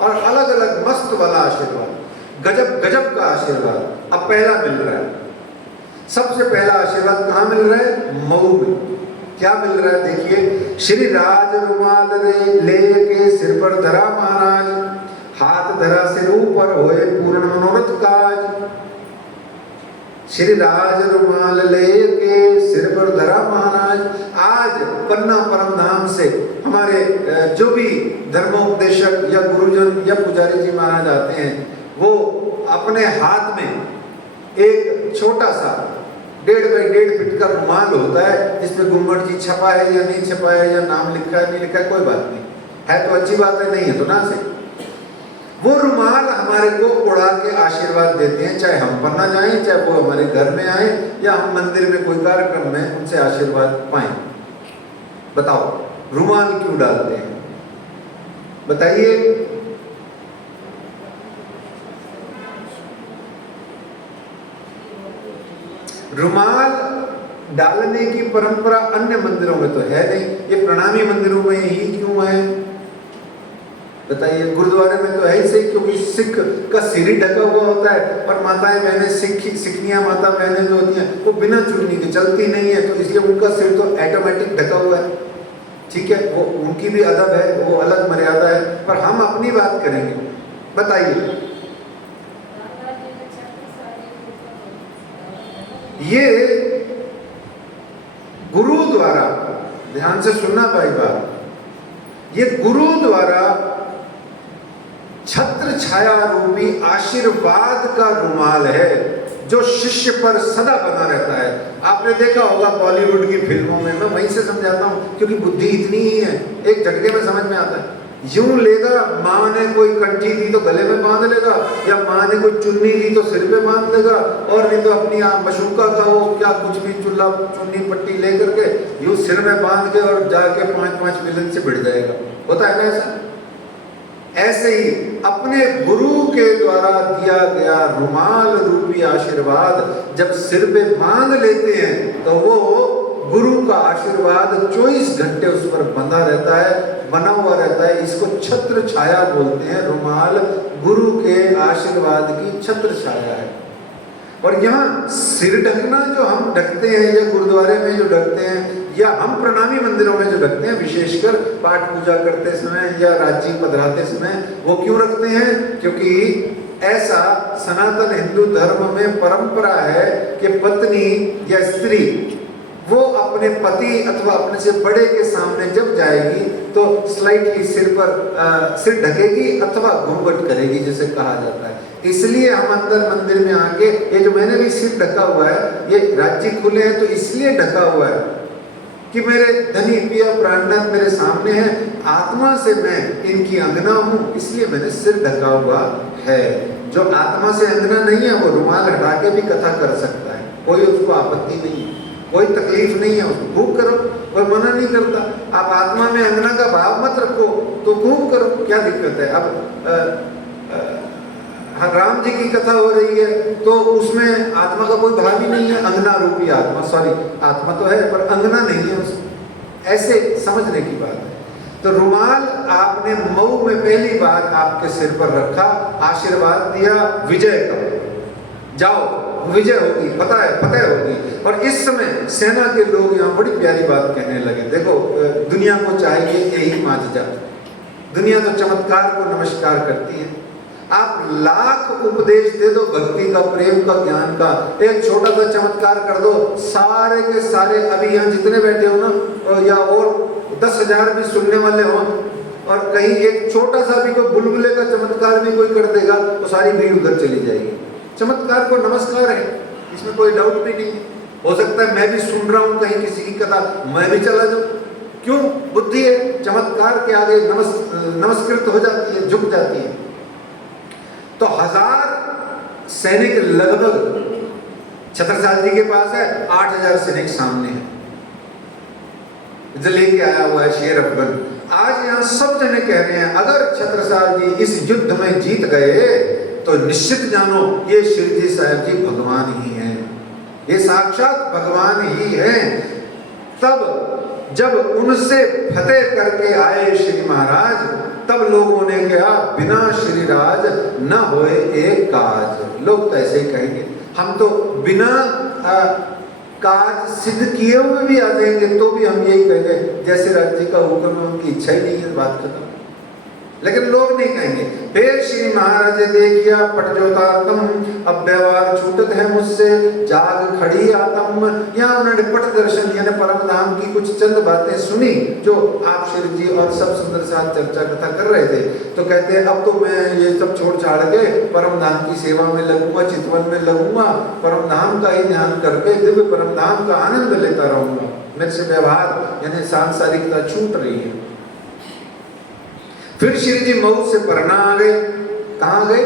और अलग अलग मस्त वाला आशीर्वाद, गजब गजब का आशीर्वाद अब पहला मिल रहा है। सबसे पहला आशीर्वाद कहाँ मिल रहा है? मऊ में। क्या मिल रहा है देखिए, श्री राज रुमाल रे ले के सिर पर धरा महाराज, हाथ धरा सिर ऊपर होए पूर्ण मनोरथ काज। श्री राज रुमाल ले के सिर पर धरा महाराज। आज पन्ना परम धाम से हमारे जो भी धर्मोपदेशक या गुरुजन या पुजारी जी महाराज आते हैं, वो अपने हाथ में एक छोटा सा 1.5 बाई 1.5 फीट का रुमाल होता है जिसमें गुम्बद जी छपा है या नहीं छपा है, या नाम लिखा है नहीं लिखा है, कोई बात नहीं है तो अच्छी बात है, नहीं है तो ना से। वो रुमाल हमारे को उड़ा के आशीर्वाद देते हैं, चाहे हम पन्ना जाएं, चाहे वो हमारे घर में आए या हम मंदिर में कोई कार्यक्रम में उनसे आशीर्वाद पाएं। बताओ रुमाल क्यों डालते हैं? बताइए। रुमाल डालने की परंपरा अन्य मंदिरों में तो है नहीं, ये प्रणामी मंदिरों में ही क्यों है? बताइए। गुरुद्वारे में तो है ही सही, क्योंकि सिख का सिर ही ढका हुआ होता है और माताएं बहनें, सिखनियां माता बहनें जो होती हैं वो बिना चुन्नी के चलती नहीं है, तो इसलिए उनका सिर तो ऑटोमेटिक ढका हुआ है। ठीक है, वो उनकी भी अदब है, वो अलग मर्यादा है, पर हम अपनी बात करेंगे। बताइए। ये गुरु द्वारा, ध्यान से सुनना भाई बात, ये गुरु द्वारा छत्र छाया रूपी आशीर्वाद का रुमाल है जो शिष्य पर सदा बना रहता है। आपने देखा होगा बॉलीवुड की फिल्मों में, मैं वहीं से समझाता हूं क्योंकि बुद्धि इतनी ही है, एक झटके में समझ में आता है। यूं लेगा, माँ ने कोई कंठी दी तो गले में बांध लेगा, या माँ ने कोई चुन्नी दी तो सिर पे बांध लेगा, और नहीं तो अपनी मशूका का वो क्या कुछ भी चुल्ला चुन्नी पट्टी लेकर के यूं सिर में बांध के और जाके 5-5 विलन से भिड़ जाएगा। होता है ना ऐसा? ऐसे ही अपने गुरु के द्वारा दिया गया रुमाल रूपी आशीर्वाद जब सिर पे बांध लेते हैं तो वो गुरु का आशीर्वाद 24 घंटे उस पर बंधा रहता है, बना हुआ रहता है। इसको छत्र छाया बोलते हैं। रुमाल गुरु के आशीर्वाद की छत्र छाया है। और यहाँ सिर ढकना जो हम ढकते हैं या गुरुद्वारे में जो ढकते हैं या हम प्रणामी मंदिरों में जो ढकते हैं, विशेषकर पाठ पूजा करते समय या राज्य पधराते समय, वो क्यों रखते हैं? क्योंकि ऐसा सनातन हिंदू धर्म में परंपरा है कि पत्नी या स्त्री वो अपने पति अथवा अपने से बड़े के सामने जब जाएगी तो स्लाइटली सिर ढकेगी अथवा घूंघट करेगी, जैसे कहा जाता है। इसलिए हम अंदर मंदिर में आके, ये जो मैंने भी सिर ढका हुआ है, ये राज्य खुले हैं तो इसलिए ढका हुआ है कि मेरे धनी पिया प्राणनाथ मेरे सामने हैं, आत्मा से मैं इनकी अंगना हूँ, इसलिए मैंने सिर ढका हुआ है। जो आत्मा से अंगना नहीं है वो रुमाल हटा के भी कथा कर सकता है, कोई उसको आपत्ति नहीं है, कोई तकलीफ नहीं है, उसको खूब करो, कोई मना नहीं करता। आप आत्मा में अंगना का भाव मत रखो तो खूब करो, क्या दिक्कत है? अब राम जी की कथा हो रही है तो उसमें आत्मा का कोई भाव ही नहीं है, अंगना रूपी आत्मा, सॉरी आत्मा तो है पर अंगना नहीं है उसमें, ऐसे समझने की बात है। तो रुमाल आपने मऊ में पहली बार आपके सिर पर रखा, आशीर्वाद दिया विजय का, जाओ विजय होगी, पता है फतेह होगी। और इस समय सेना के लोग यहाँ बड़ी प्यारी बात कहने लगे, देखो दुनिया को चाहिए यही माजजा, दुनिया तो चमत्कार को नमस्कार करती है। आप लाख उपदेश दे दो भक्ति का, प्रेम का, ज्ञान का, एक छोटा सा चमत्कार कर दो, सारे के सारे अभी यहाँ जितने बैठे हो ना, या और 10,000 भी सुनने वाले हो, और कहीं एक छोटा सा भी कोई बुलबुले का चमत्कार भी कोई कर देगा तो सारी भीड़ उधर चली जाएगी। चमत्कार को नमस्कार है, इसमें कोई डाउट भी नहीं। हो सकता है मैं भी सुन रहा हूँ कहीं किसी की कथा, मैं भी चला जाऊँ, क्यों? बुद्धि है, चमत्कार के आगे नमस्कृत हो जाती है, झुक जाती है। तो 1000 सैनिक लगभग छत्रसाल जी के पास है, 8000 सैनिक सामने है, जो लेके आया हुआ है शेर अफगन। आज यहाँ सब जने कह रहे हैं अगर छत्रसाल जी इस युद्ध में जीत गए तो निश्चित जानो ये शिरडी साहिब जी भगवान ही हैं, ये साक्षात भगवान ही हैं। तब जब उनसे फतेह करके आए श्री महाराज, तब लोगों ने कहा बिना श्री राज न होए एक काज। लोग तो ऐसे ही कहेंगे, हम तो बिना काज सिद्ध किए हुए भी आ जाएंगे तो भी हम यही कहेंगे जैसे राज जी का हुक्म है, उनकी इच्छा ही नहीं है, बात खत्म। लेकिन लोग नहीं कहेंगे। फिर श्री महाराज ने देखिया पटजोतातम, अब व्यवहार छूटत है मुझसे, जाग खड़ी आतम। यहाँ उन्होंने पट दर्शन यानी परम धाम की कुछ चंद बातें सुनी जो आप श्री जी और सब सुंदर साथ चर्चा कथा कर रहे थे। तो कहते हैं अब तो मैं ये सब छोड़ छाड़ के परम धाम की सेवा में लगूंगा, चितवन में लगूंगा, परम धाम का ही ध्यान करके दिव्य परम धाम का आनंद लेता रहूंगा। मेरे से व्यवहार यानी सांसारिकता छूट रही है। फिर श्री जी मऊ से परना आ गए। कहाँ गए?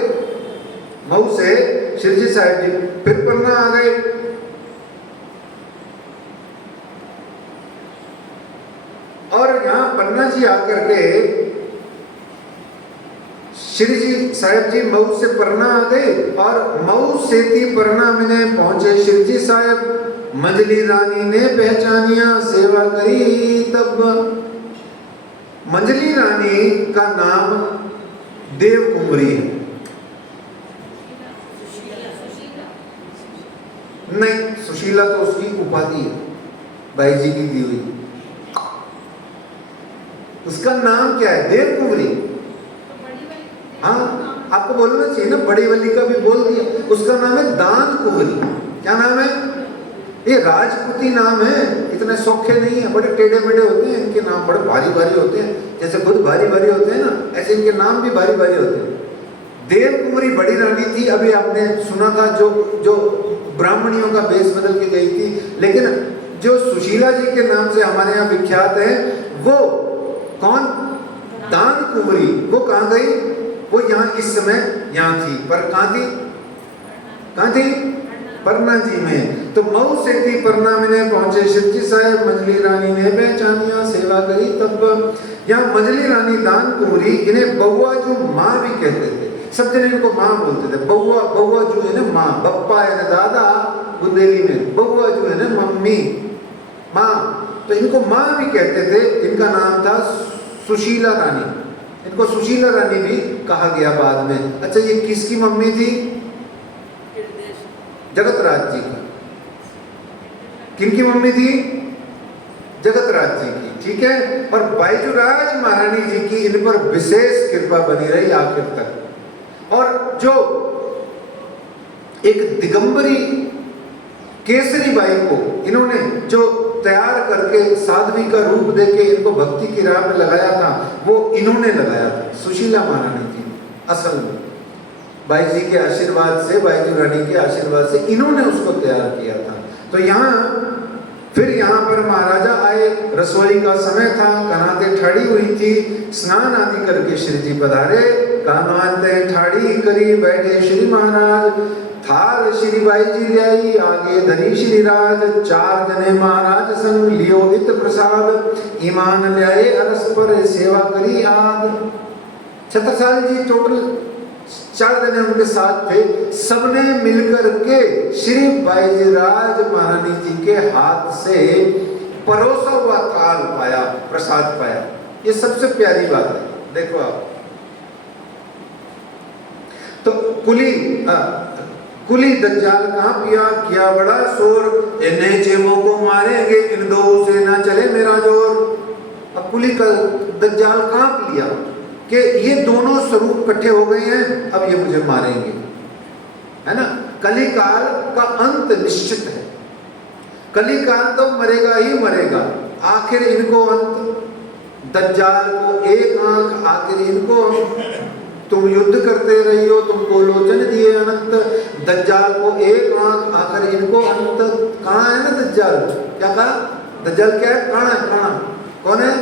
मऊ से श्री जी साहिब जी फिर परना आ गए। और यहाँ पन्ना जी आकर के श्री जी साहिब जी मऊ से परना आ गए और मऊ से परना में पहुंचे श्री जी साहिब। मंजली रानी ने पहचानिया सेवा करी तब। मंजली रानी का नाम देव कुंवरी है। नहीं, सुशीला तो उसकी उपाधि है, भाई जी की दी हुई। उसका नाम क्या है? देव कुंवरी। हाँ, आपको बोलना चाहिए ना, बड़ी वली का भी बोल दिया। उसका नाम है दान कुंवरी। क्या नाम है? ये राजपूती नाम है, इतने सौखे नहीं है, बड़े टेढ़े मेढ़े होते हैं इनके नाम, बड़े भारी भारी होते हैं। जैसे खुद भारी भारी होते हैं ना, ऐसे इनके नाम भी भारी भारी होते हैं। देव कुंवरी बड़ी रानी थी। अभी आपने सुना था जो ब्राह्मणियों का बेस बदल के गई थी। लेकिन जो सुशीला जी के नाम से हमारे यहाँ विख्यात है वो कौन? दान कुंवरी। वो कहाँ गई? वो यहाँ इस समय यहाँ थी, पर कहाँ थी? कहाँ थी? परना जी में। तो मऊ से थी परना में पहुंचे श्री जी साहिब। मंजली रानी ने पहचानिया सेवा करी तब। यहाँ मंजली रानी दान कुंवरी, इन्हें बउआ जो माँ भी कहते थे, सब जने इनको माँ बोलते थे। बउआ, बउआ जो है ना माँ, बप्पा है ना दादा बुंदेली में, बउआ जो है ना मम्मी, माँ, तो इनको माँ भी कहते थे। इनका नाम था सुशीला रानी। इनको सुशीला रानी भी कहा गया बाद में। अच्छा, ये किसकी मम्मी थी? जगतराज जी की। किनकी मम्मी थी? जगतराज जी की, ठीक है। और बाईजूराज महारानी जी की इन पर विशेष कृपा बनी रही आखिर तक। और जो एक दिगंबरी केसरी बाई को इन्होंने जो तैयार करके साध्वी का रूप देके इनको भक्ति की राह में लगाया था, वो इन्होंने लगाया था, सुशीला महारानी जी। असल में बाई जी के आशीर्वाद से, बाईजू रानी के आशीर्वाद से इन्होंने उसको तैयार किया था। तो यहाँ फिर यहाँ पर महाराजा आए। रसोई का समय था, कनाते ठाड़ी हुई थी। स्नान आदि करके श्री जी पधारे। कामांते ठाड़ी करी बैठे श्री महाराज। थाल श्री बाई जी ले आई, आगे धरी श्री राज। चार जने महाराज संग लियो हित प्रसाद। ईमान ले आए अरस पर सेवा करी आद। छत्रसाल जी टोटल 4 जने उनके साथ थे। सबने मिलकर के श्री बाईजीराज महारानी जी के हाथ से परोसा हुआ थाल पाया, प्रसाद पाया। ये सबसे प्यारी बात है। देखो आप, तो कुली दज्जाल कहाँ पिया, किया बड़ा शोर। इन्हें चेमों को मारेंगे, इन दो से ना चले मेरा जोर। अब कुली का दज्जाल कहाँ लिया कि ये दोनों स्वरूप इकट्ठे हो गए हैं, अब ये मुझे मारेंगे, है ना। कलिकाल का अंत निश्चित है। कलिकाल तो मरेगा ही मरेगा। आखिर इनको अंत, दज्जाल को एक आंख, आखिर इनको तुम युद्ध करते रही हो, तुमको लोचन दिए अनंत। दज्जाल को एक आंख, आखिर इनको अंत। कहाँ है ना दज्जाल? क्या कहा? दज्जाल क्या है? काना है। काना कौन है?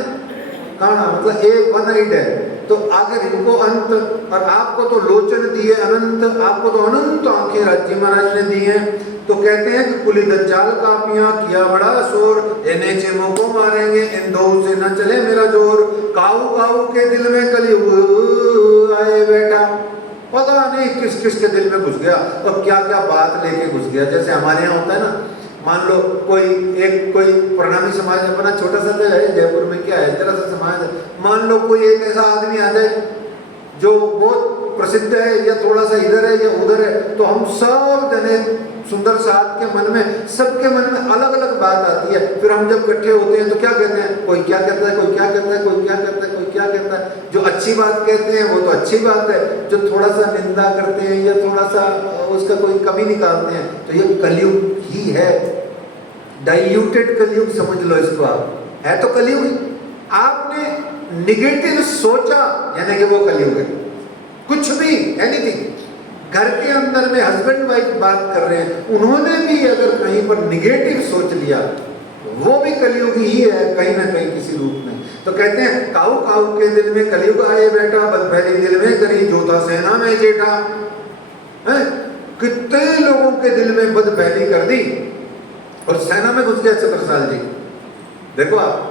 काना मतलब एक वन आइड है। तो आखिर इनको अंत, और आपको तो लोचन दिए अनंत, आपको तो अनंत आंखें राज्य महाराज ने दी हैं। तो कहते हैं कि कुली दज्जाल कापियां किया बड़ा शोर, इन्हें चेमों को मारेंगे, इन दो से न चले मेरा जोर, काऊ काऊ के दिल में कलयुग आए बैठा। पता नहीं किस किस के दिल में घुस गया और क्या क्या बात लेके घुस गया। जैसे हमारे यहाँ होता है ना, मान लो कोई प्रणामी समाज अपना छोटा सा तो है, जयपुर में क्या है जरा सा समाज है, मान लो कोई एक ऐसा आदमी आ जाए जो बहुत प्रसिद्ध है या थोड़ा सा इधर है या उधर है, तो हम सब जने सुंदर साथ के मन में, सबके मन में अलग अलग बात आती है। फिर हम जब इकट्ठे होते हैं तो क्या कहते हैं, कोई क्या कहता है, कोई क्या कहता है, कोई क्या कहता है, कोई क्या कहता है। जो अच्छी बात कहते हैं वो तो अच्छी बात है, जो थोड़ा सा निंदा करते हैं या थोड़ा सा उसका कोई कमी निकालते हैं, तो ये कलयुग ही है, डाइल्यूटेड कलयुग समझ लो इसको आप, है तो कलयुग। आपने निगेटिव सोचा यानी कि वो कलयुग है। कुछ भी एनीथिंग, घर के अंदर में हस्बैंड वाइफ बात कर रहे हैं, उन्होंने भी अगर कहीं पर निगेटिव सोच लिया वो भी कलयुग ही है कहीं ना कहीं किसी रूप में। तो कहते हैं काऊ काऊ के दिल में कलयुग आए बैठा, बदफैली दिल में करी जोधा सेना में जेठा। कितने लोगों के दिल में बदफैली कर दी और सेना में घुस गया छत्रसाल जी। देखो आप,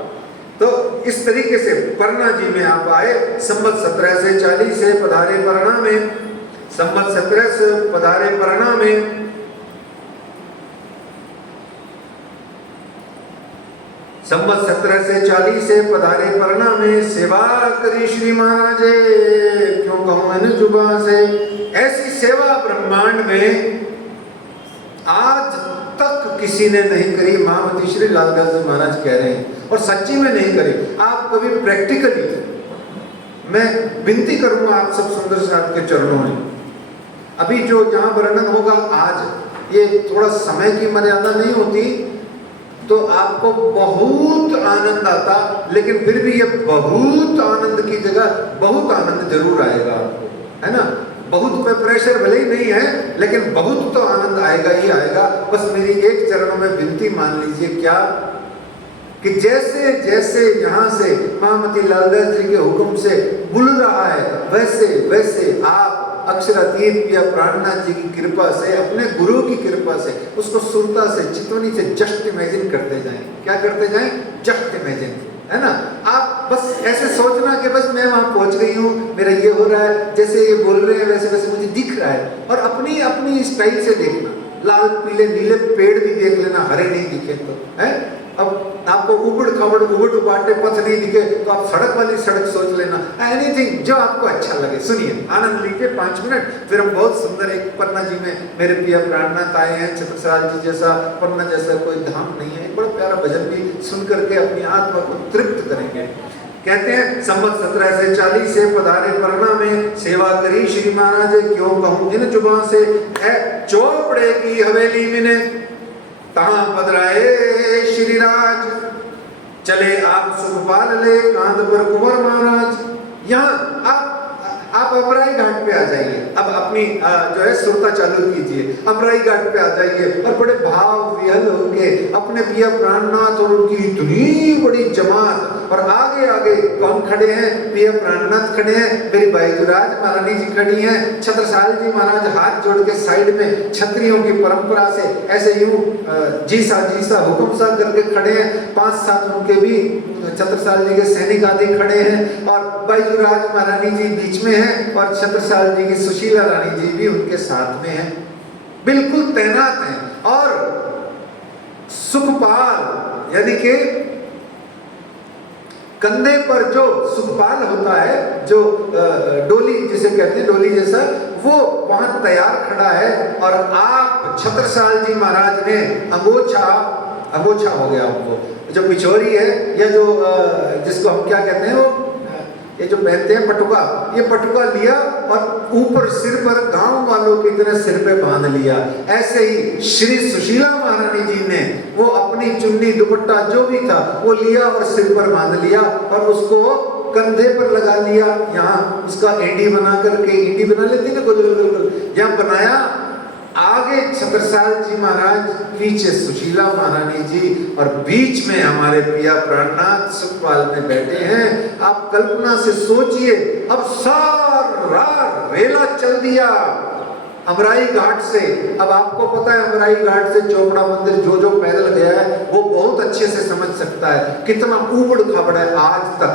तो इस तरीके से परना जी में आप आए, संवत 1740 से पधारे परना में, संवत 17 से पधारे परना में। संवत 1740 से पधारे परना में, सेवा करी श्री महाराज क्यों कहूं इन जुबा से। ऐसी सेवा ब्रह्मांड में आज तक किसी ने नहीं करी, महामती श्री लालदास जी महाराज कह रहे हैं, और सच्ची में नहीं करी। आप कभी प्रैक्टिकली, मैं विनती करूंगा आप सब सुंदर साथ के चरणों में, अभी जो यहाँ वर्णन होगा आज, ये थोड़ा समय की मर्यादा नहीं होती तो आपको बहुत आनंद आता, लेकिन फिर भी ये बहुत आनंद की जगह बहुत आनंद जरूर आएगा आपको, है ना। बहुत पे प्रेशर भले ही नहीं है, लेकिन बहुत तो आनंद आएगा ही आएगा। बस मेरी एक चरणों में विनती मान लीजिए, क्या कि जैसे जैसे यहाँ से महामती लालदास जी के हुक्म से बुल रहा है, वैसे वैसे आप अक्षरातीत या प्राणनाथ जी की कृपा से, अपने गुरु की कृपा से उसको सुरता से, चितवनी से जस्ट इमेजिन करते जाएं। क्या करते जाएं? जस्ट इमेजिन, है ना। आप बस ऐसे सोचना कि बस मैं वहां पहुंच गई हूँ, मेरा ये हो रहा है, जैसे ये बोल रहे हैं वैसे वैसे मुझे दिख रहा है, और अपनी अपनी स्टाइल से देखना। लाल पीले नीले पेड़ भी देख लेना, हरे नहीं दिखे तो, है। अब आपको उबड़ खाबड़ उबड़ बाटे पथ नहीं दिखे तो आप सड़क वाली सड़क सोच लेना। एनीथिंग जो आपको अच्छा लगे, सुनिए, आनंद लीजिए 5 मिनट। फिर हम बहुत सुंदर एक पन्ना जी में मेरे प्रिय प्राणनाथ आए हैं, छत्रसाल जी जैसा पन्ना जैसा कोई धाम नहीं है, बड़ा प्यारा भजन भी सुन करके अपनी आत्मा को तृप्त करेंगे। कहते हैं संवत 1740 से पधारे परना में, सेवा करी श्री महाराज क्यों कहूं इन जुबां से। चौपड़े की हवेली में तहां पधराए श्री राज, चले आप सुखपाल ले कांध पर कुंवर महाराज। यहाँ आप अमराई घाट पे आ जाइए, अब अपनी जो है सुरता चालू कीजिए, अमराई घाट पे आ जाइए और बड़े भाव विहल होंगे अपने पिया प्राणनाथ और उनकी इतनी बड़ी जमात, और आगे आगे कौन खड़े हैं? पिया प्राणनाथ खड़े हैं, मेरी बाईजुराज महारानी जी खड़ी हैं, छत्रसाल जी महाराज हाथ जोड़ के साइड में क्षत्रियों की परंपरा से ऐसे यूं जीसा हुक्म सा करके खड़े हैं। 5-7 उनके भी छत्रसाल जी के सैनिक आदि खड़े हैं, और बाईजुराज महारानी जी बीच में हैं, और छत्रसाल जी की सुशीला रानी जी भी उनके साथ में हैं, बिल्कुल तैनात हैं। और सुखपाल यानी कि कंधे पर जो सुखपाल होता है, जो डोली जिसे कहते हैं, डोली जैसा, वो वहां तैयार खड़ा है। और आप छत्रसाल जी महाराज ने अंगोछा हो गया उनको, जो पिछोरी है या जो जिसको हम क्या कहते हैं, वो ये जो पहनते हैं पटुका, ये पटुका लिया और ऊपर सिर पर गांव वालों की तरह सिर पे बांध लिया। ऐसे ही श्री सुशीला महारानी जी ने वो अपनी चुन्नी दुपट्टा जो भी था वो लिया और सिर पर बांध लिया, और उसको कंधे पर लगा लिया। यहाँ उसका एंडी बना करके, एंडी बना लेती ना गोल, यहाँ बनाया। आगे छत्रसाल जी महाराज, पीछे सुशीला महारानी जी, और बीच में हमारे पिया प्राणनाथ सुखपाल में बैठे हैं। आप कल्पना से सोचिए, अब सारा रेला चल दिया, अमराई घाट से, अब आपको पता है अमराई घाट से चोपड़ा मंदिर जो पैदल गया है वो बहुत अच्छे से समझ सकता है कितना ऊबड़ खाबड़ है आज तक,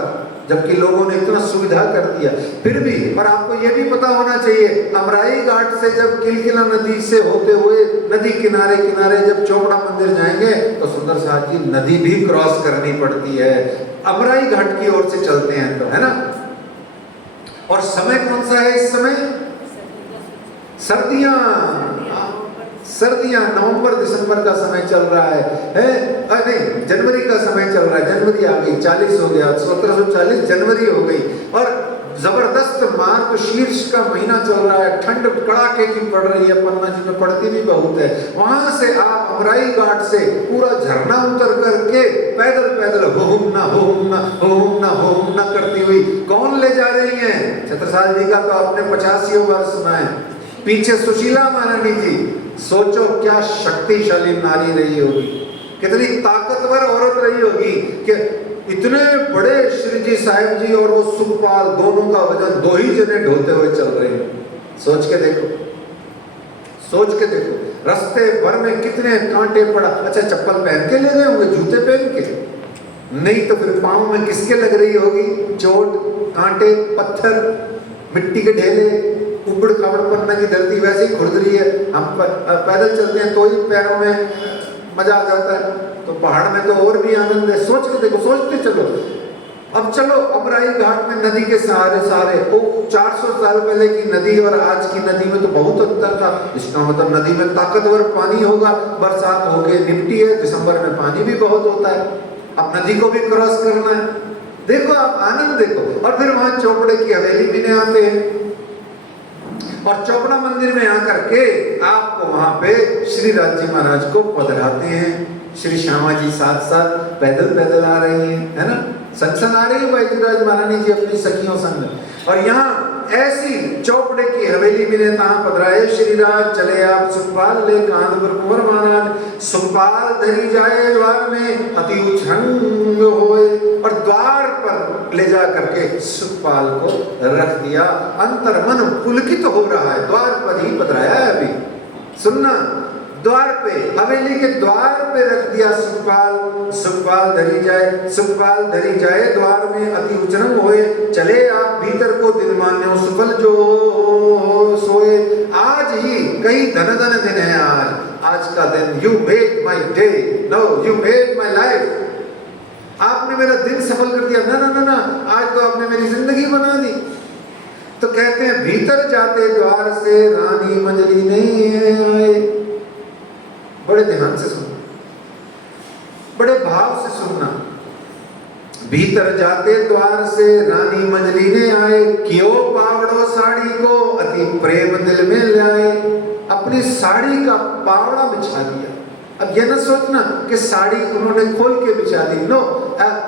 जबकि लोगों ने इतना सुविधा कर दिया फिर भी। और आपको ये भी पता होना चाहिए अमराई घाट से जब किलकिला नदी से होते हुए नदी किनारे किनारे जब चोपड़ा मंदिर जाएंगे तो सुंदर साहब जी नदी भी क्रॉस करनी पड़ती है, अमराई घाट की ओर से चलते हैं तो, है ना। और समय कौन सा है इस समय? सर्दियां, सर्दियां, नवंबर दिसंबर का समय चल रहा है नहीं जनवरी का समय चल रहा है, जनवरी आ गई, 40 हो गया, 1740 जनवरी हो गई और जबरदस्त मार्ग शीर्ष का महीना चल रहा है, ठंड कड़ाके की पड़ रही है, पन्ना जी में पड़ती भी बहुत है। वहां से आप अमराई घाट से पूरा झरना उतर करके पैदल पैदल होम ना करती हुई कौन ले जा रही है? छत्रसाल जी का तो आपने 85 बार सुना है, पीछे सुशीला महारानी जी। सोचो क्या शक्तिशाली नारी रही होगी, कितनी ताकतवर औरत रही होगी कि इतने बड़े श्री जी साहिब जी और वो सुखपाल दोनों का वजन 2 ही जने ढोते हुए चल रहे हैं। सोच के देखो, सोच के देखो, रास्ते भर में कितने कांटे पड़ा। अच्छा चप्पल पहन के ले गए होंगे, जूते पहन के नहीं तो फिर पाँव में किसके लग रही होगी चोट, कांटे, पत्थर, मिट्टी के ढेले, उबड़ खाबड़ पन्ना की धरती वैसे ही खुद रही है। हम पैदल चलते हैं तो ही पैरों में मजा आ जाता है, तो पहाड़ में तो और भी आनंद है। सोच के देखो, सोचते चलो। अब चलो अमराई घाट में नदी के सहारे सहारे, वो 400 साल पहले की नदी और आज की नदी में तो बहुत अंतर था। इसका मतलब नदी में ताकतवर पानी होगा, बरसात होके निपटी है, दिसंबर में पानी भी बहुत होता है। अब नदी को भी क्रॉस करना है, देखो आप आनंद देखो। और फिर वहां चौपड़े की हवेली भी नहीं आते हैं और चौपड़ा मंदिर में आकर के आपको वहां पे श्री राज जी महाराज को पधराते हैं। श्री श्यामा जी साथ साथ पैदल पैदल आ रही हैं, है ना, संग संग आ रही है बैजूराज महारानी जी अपनी सखियों संग। और यहाँ ऐसी चौपड़े की हवेली मिले तहाँ पधराए श्री राज, चले आप सुखपाल ले कानपुर कुंवर महाराज। सुखपाल धरी जाए द्वार में अति उछंग होए, और द्वार पर ले जा करके सुखपाल को रख दिया। अंतर मन पुलकित हो रहा है, द्वार पर ही पधराया है अभी, सुनना, द्वार पे, हवेली के द्वार पे रख दिया सुखपाल। सुखपाल धरी जाए, सुखपाल धरी जाए द्वार में अति उचरंग होए, चले आप भीतर को दिन मान्यो सुफल जो सोए। आज ही कई धन धन दिन है आज का दिन। You made my day, no you made my life. आपने मेरा दिन सफल कर दिया। ना ना ना ना, आज तो आपने मेरी जिंदगी बना दी। तो कहते हैं भीतर जाते द्वार से रानी मंजरी नहीं आए। बड़े ध्यान से सुनना, बड़े भाव से सुनना। भीतर जाते द्वार से रानी मंजरी ने आए, क्यों पावड़ो साड़ी को अति प्रेम दिल में लाए। अपनी साड़ी का पावड़ा बिछा दिया। अब यह ना सोचना कि साड़ी उन्होंने खोल के बिछा दी, नो।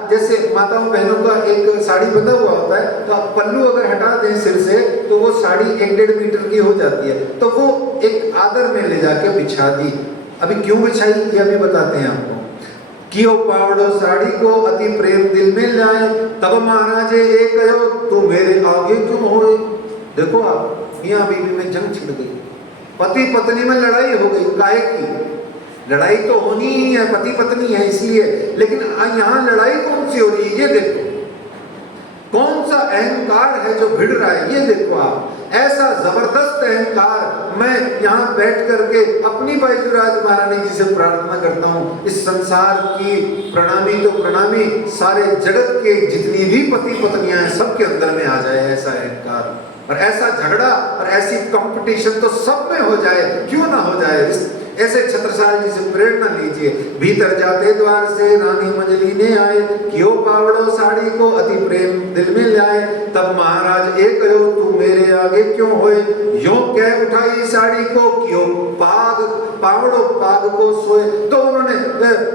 जैसे माताओं बहनों का एक साड़ी बंधा हुआ होता है, तो आप पल्लू अगर हटा दें सिर से तो वो साड़ी 1-1.5 मीटर की हो जाती है, तो वो एक आदर में ले जाके बिछा दी। अभी क्यों बिछाई ये अभी बताते हैं आपको। कियो पावड़ो साड़ी को अति प्रेम दिल में लाए, तब महाराजे एक कहो तू मेरे आगे क्यों होए। देखो आप, मियां बीवी में जंग छिड़ गई, पति पत्नी में लड़ाई हो गई। काहे की लड़ाई तो होनी ही है, पति पत्नी है इसलिए, लेकिन यहाँ लड़ाई कौन सी हो रही है ये देखो। कौन सा अहंकार है जो भिड़ रहा है ये देखो आप। ऐसा जबरदस्त अहंकार। मैं यहाँ बैठ करके अपनी बैजूराज महारानी जी से प्रार्थना करता हूँ, इस संसार की प्रणामी तो प्रणामी, सारे जगत के जितनी भी पति पत्नियां हैं सबके अंदर में आ जाए ऐसा अहंकार, और ऐसा झगड़ा और ऐसी कंपटीशन तो सब में हो जाए, क्यों ना हो जाए। ऐसे छत्रसाल जी से प्रेरणा लीजिए। भीतर जाते द्वार से रानी मंजरी ने आए, क्यों पावड़ो साड़ी को अति प्रेम दिल में लाए। तब महाराज एक कहो तू मेरे आगे क्यों होए। यों कह उठाई साड़ी को, क्यों पाग पावड़ो पाग को सोए। तो उन्होंने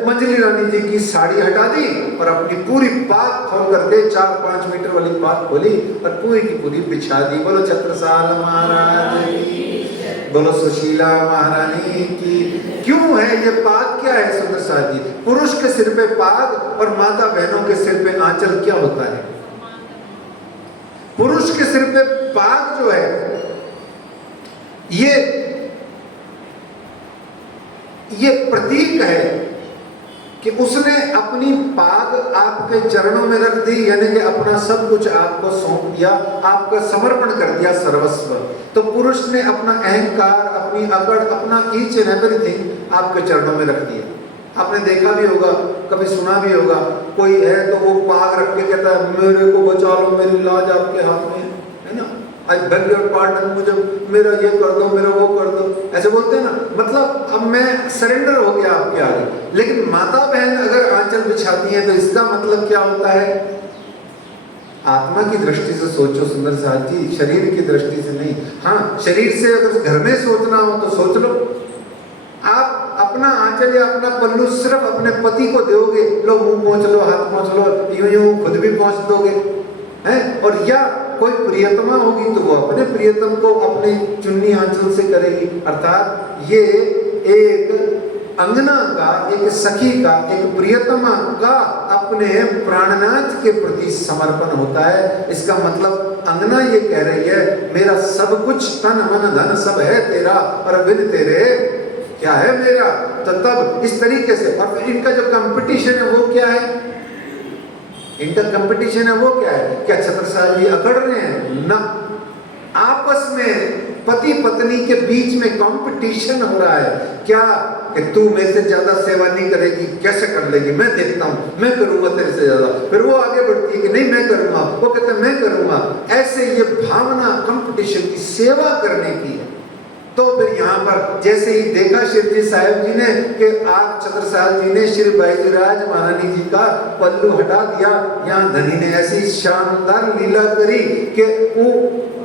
मंजरी रानी जी की साड़ी हटा दी और अपनी पूरी पाग खोल करके 4-5 मीटर वाली पाग खोली और पूरी की पूरी बिछा दी। बोलो छत्रसाल महाराज की, बोलो सुशीला महारानी की। क्यों है ये पाग, क्या है सुंदर साथ जी। पुरुष के सिर पे पाग और माता बहनों के सिर पे आंचल क्या होता है। पुरुष के सिर पे पाग जो है ये प्रतीक है कि उसने अपनी पाग आपके चरणों में रख दी, यानी कि अपना सब कुछ आपको सौंप दिया, आपका समर्पण कर दिया, सर्वस्व। तो पुरुष ने अपना अहंकार, अपनी अकड़, अपना ईच एंड एवरीथिंग आपके चरणों में रख दिया। आपने देखा भी होगा, कभी सुना भी होगा, कोई है तो वो पाग रख के कहता है मेरे को बचा लो, मेरी लाज आपके हाथ में है ना, आई बेग योर पार्डन, मुझे मेरा ये कर दो, मेरा वो कर दो, ऐसे बोलते हैं ना। मतलब अब मैं सरेंडर हो गया आपके आगे। लेकिन माता बहन अगर आंचल बिछाती है तो इसका मतलब क्या होता है? आत्मा की दृष्टि से सोचो सुंदर साथ जी, शरीर की दृष्टि से नहीं। हाँ, शरीर से अगर घर में सोचना हो तो सोच लो। आप अपना आंचल या अपना पल्लू सिर्फ अपने पति को दोगे, लो मुंह पहुंच लो, हाथ पहुंच लो, यूं यूं खुद भी पहुंच दोगे हैं। और या कोई प्रियतमा होगी तो वो अपने प्रियतम को अपनी चुन्नी आंचल से करेगी। अर्थात ये एक अंगना का, एक सखी का, एक प्रियतमा का अपने प्राणनाथ के प्रति समर्पण होता है। इसका मतलब अंगना ये कह रही है मेरा सब कुछ, तन मन धन सब है तेरा, और बिन तेरे क्या है मेरा। तो तब इस तरीके से, और फिर इनका जो कंपटीशन है वो क्या है? इनका कंपटीशन है वो क्या है? क्या छत्रसाल जी अकड़ रहे हैं? ना, आपस में पति पत्नी के बीच में कंपटीशन हो रहा है। क्या कि तू मेरे से ज्यादा सेवा नहीं करेगी, कैसे कर लेगी, मैं देखता हूं, मैं करूंगा तेरे से ज्यादा। फिर वो आगे बढ़ती है कि नहीं मैं करूंगा, वो कहते हैं मैं करूंगा। ऐसे ये भावना कंपटीशन की, सेवा करने की है। तो फिर यहाँ पर जैसे ही देखा शिवजी साहिब जी ने कि आप छत्रसाल जी ने श्री बैजूराज महारानी जी का पल्लू हटा दिया, यहाँ धनी ने ऐसी शानदार लीला करी कि वो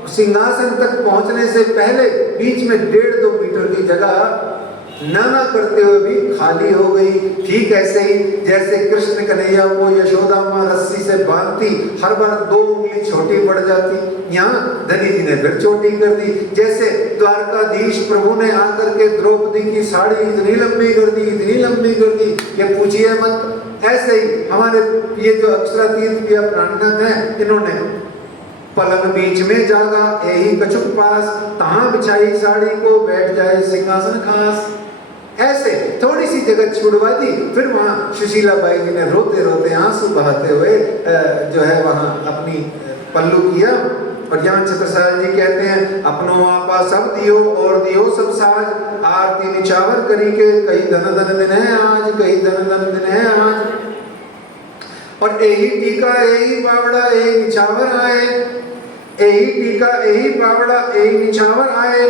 सिंहासन तक पहुंचने से पहले बीच में 1.5-2 मीटर की जगह नाना करते हुए भी खाली हो गई। ठीक ऐसे ही जैसे कृष्ण कन्हैया को यशोदा माँ रस्सी से बांधती, हर बार 2 उंगली छोटी पड़ जाती, यहाँ धनी जी ने फिर छोटी कर दी। जैसे द्वारकाधीश प्रभु ने आकर के द्रौपदी की साड़ी इतनी लंबी कर दी, इतनी लंबी कर दी कि पूछिए मत। ऐसे ही हमारे ये जो अक्षरातीत या प्राणनाथ है, इन्होंने पलंग बीच में जागा, यही कछुक पास, तहां बिछाई साड़ी को, बैठ जाए सिंहासन खास। ऐसे थोड़ी सी जगह छुड़वा दी। फिर वहां सुशीला बाई जी ने रोते रोते, आंसू बहाते हुए जो है वहां अपनी पल्लू किया। और यहाँ छत्रसाल जी कहते हैं अपनो आपा सब दियो और दियो सब साज, आरती निछावर करी के कहीं धन धन दिन है आज, कहीं धन धन दिन है आज। और यही टीका यही बावड़ा यही निछावर आए, यही टीका यही बावड़ा यही निछावर आए।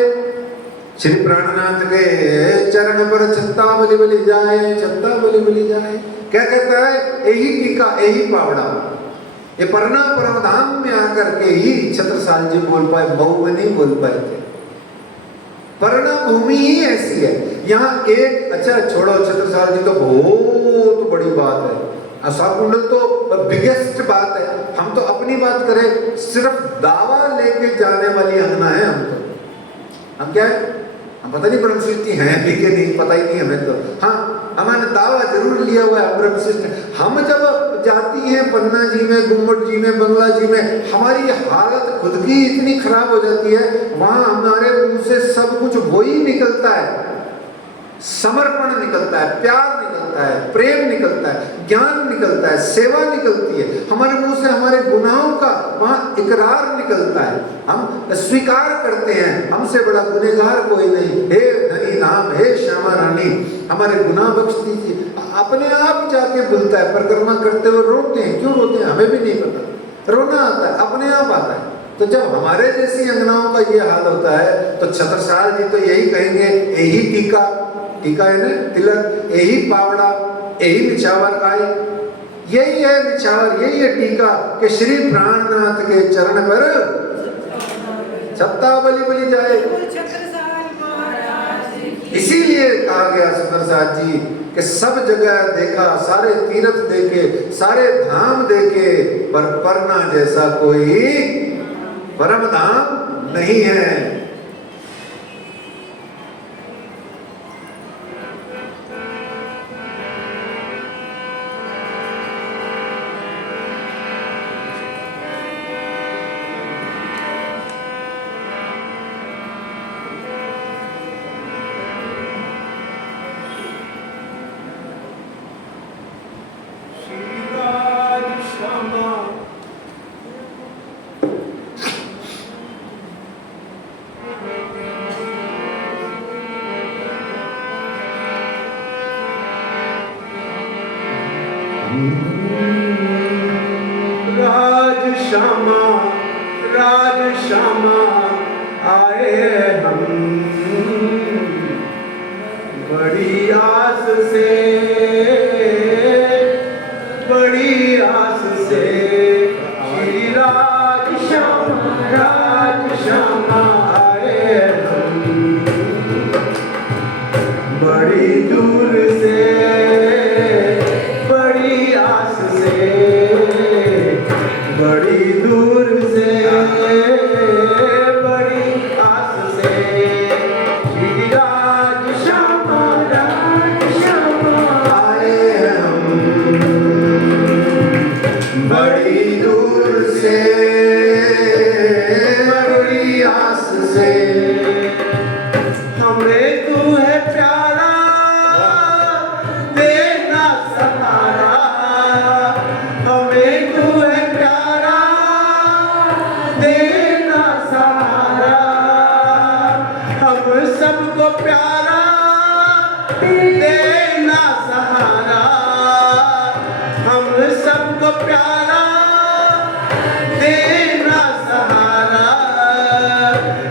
श्री प्राणनाथ के चरण पर छत्ता बलि बलि जाए, छत्ता बलि बलि जाए। क्या कहता है? यही टीका यही बावड़ा। ये परना परम धाम में आकर के ही छत्रसाल जी बोल पाए, बहु में नहीं बोल पाए थे। परना भूमि ही ऐसी है। यहाँ एक, अच्छा छोड़ो छत्रसाल जी तो बहुत बड़ी बात है, आशाकुंडल तो बिगेस्ट बात है। हम तो अपनी बात करें, सिर्फ दावा लेके जाने वाली अंगना है हम क्या है? हम पता नहीं ब्रह्म सृष्टि है भी कि नहीं, पता ही नहीं हमें तो। हाँ, हमने दावा जरूर लिया हुआ है ब्रह्म सृष्टि। हम जब जाती हैं पन्ना जी में, गुम्बद जी में, बंगला जी में, हमारी हालत खुद की इतनी खराब हो जाती है, वहां हमारे मुंह से सब कुछ वही निकलता है, समर्पण निकलता है, प्यार निकलता है, प्रेम निकलता है, ज्ञान निकलता है, सेवा निकलती है। हमारे मुंह से हमारे गुनाहों का वहां इकरार निकलता है, हम स्वीकार करते हैं हमसे बड़ा गुनहगार कोई नहीं, हे धनी नाम, हे श्यामा रानी हमारे गुनाह बख्श दीजिए। अपने आप जाके बोलता है, परिक्रमा करते हुए रोते हैं। क्यों रोते हैं हमें भी नहीं पता, रोना आता है, अपने आप आता है। तो जब हमारे जैसी अंगनाओं का ये हाल होता है तो छत्रसाल जी तो यही कहेंगे, यही टीका, टीका है ना तिलक, यही पावड़ा, यही निछावर आए, यही है निछावर, यही है टीका कि श्री प्राणनाथ के चरण पर छत्ता बलि बलि जाए। इसीलिए कहा गया सुंदर साथ जी कि सब जगह देखा, सारे तीर्थ देखे, सारे धाम देखे, पर परना जैसा कोई परम धाम नहीं है। राज श्यामा आए हम बड़ी आस से श्री राज श्यामा आए हम बड़ी दूर से बड़ी आस से बड़ी दूर से बड़ी आस से श्री राज श्यामा आए हम बड़ी दूर से बड़ी आस से हमें तू है प्यारा देना सहारा हमें तू है प्यारा देना सहारा हम सबको प्यारा देना सहारा हम सबको प्यारा देना सहारा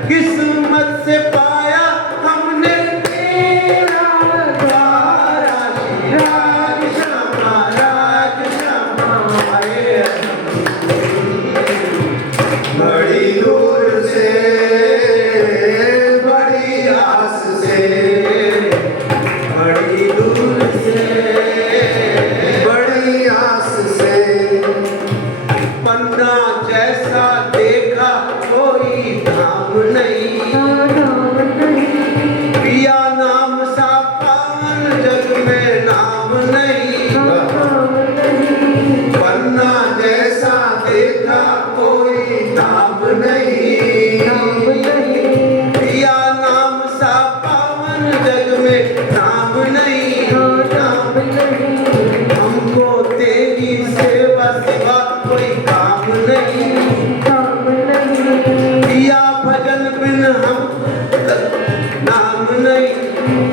किस्मत से पाया हमने तेरा द्वारा राज श्यामा आए बड़ी दूर से बड़ी आस से बड़ी दूर से बड़ी आस से पन्ना जैसा देखा कोई नाम नहीं पिया नाम सा पावन जग में नाम नहीं पन्ना जैसा देखा कोई नाम नहीं पिया नाम सा पावन जग में नाम नहीं हमको तेरी सेवा सिवा कोई काम नहीं पिया भजन बिन हम नाम नहीं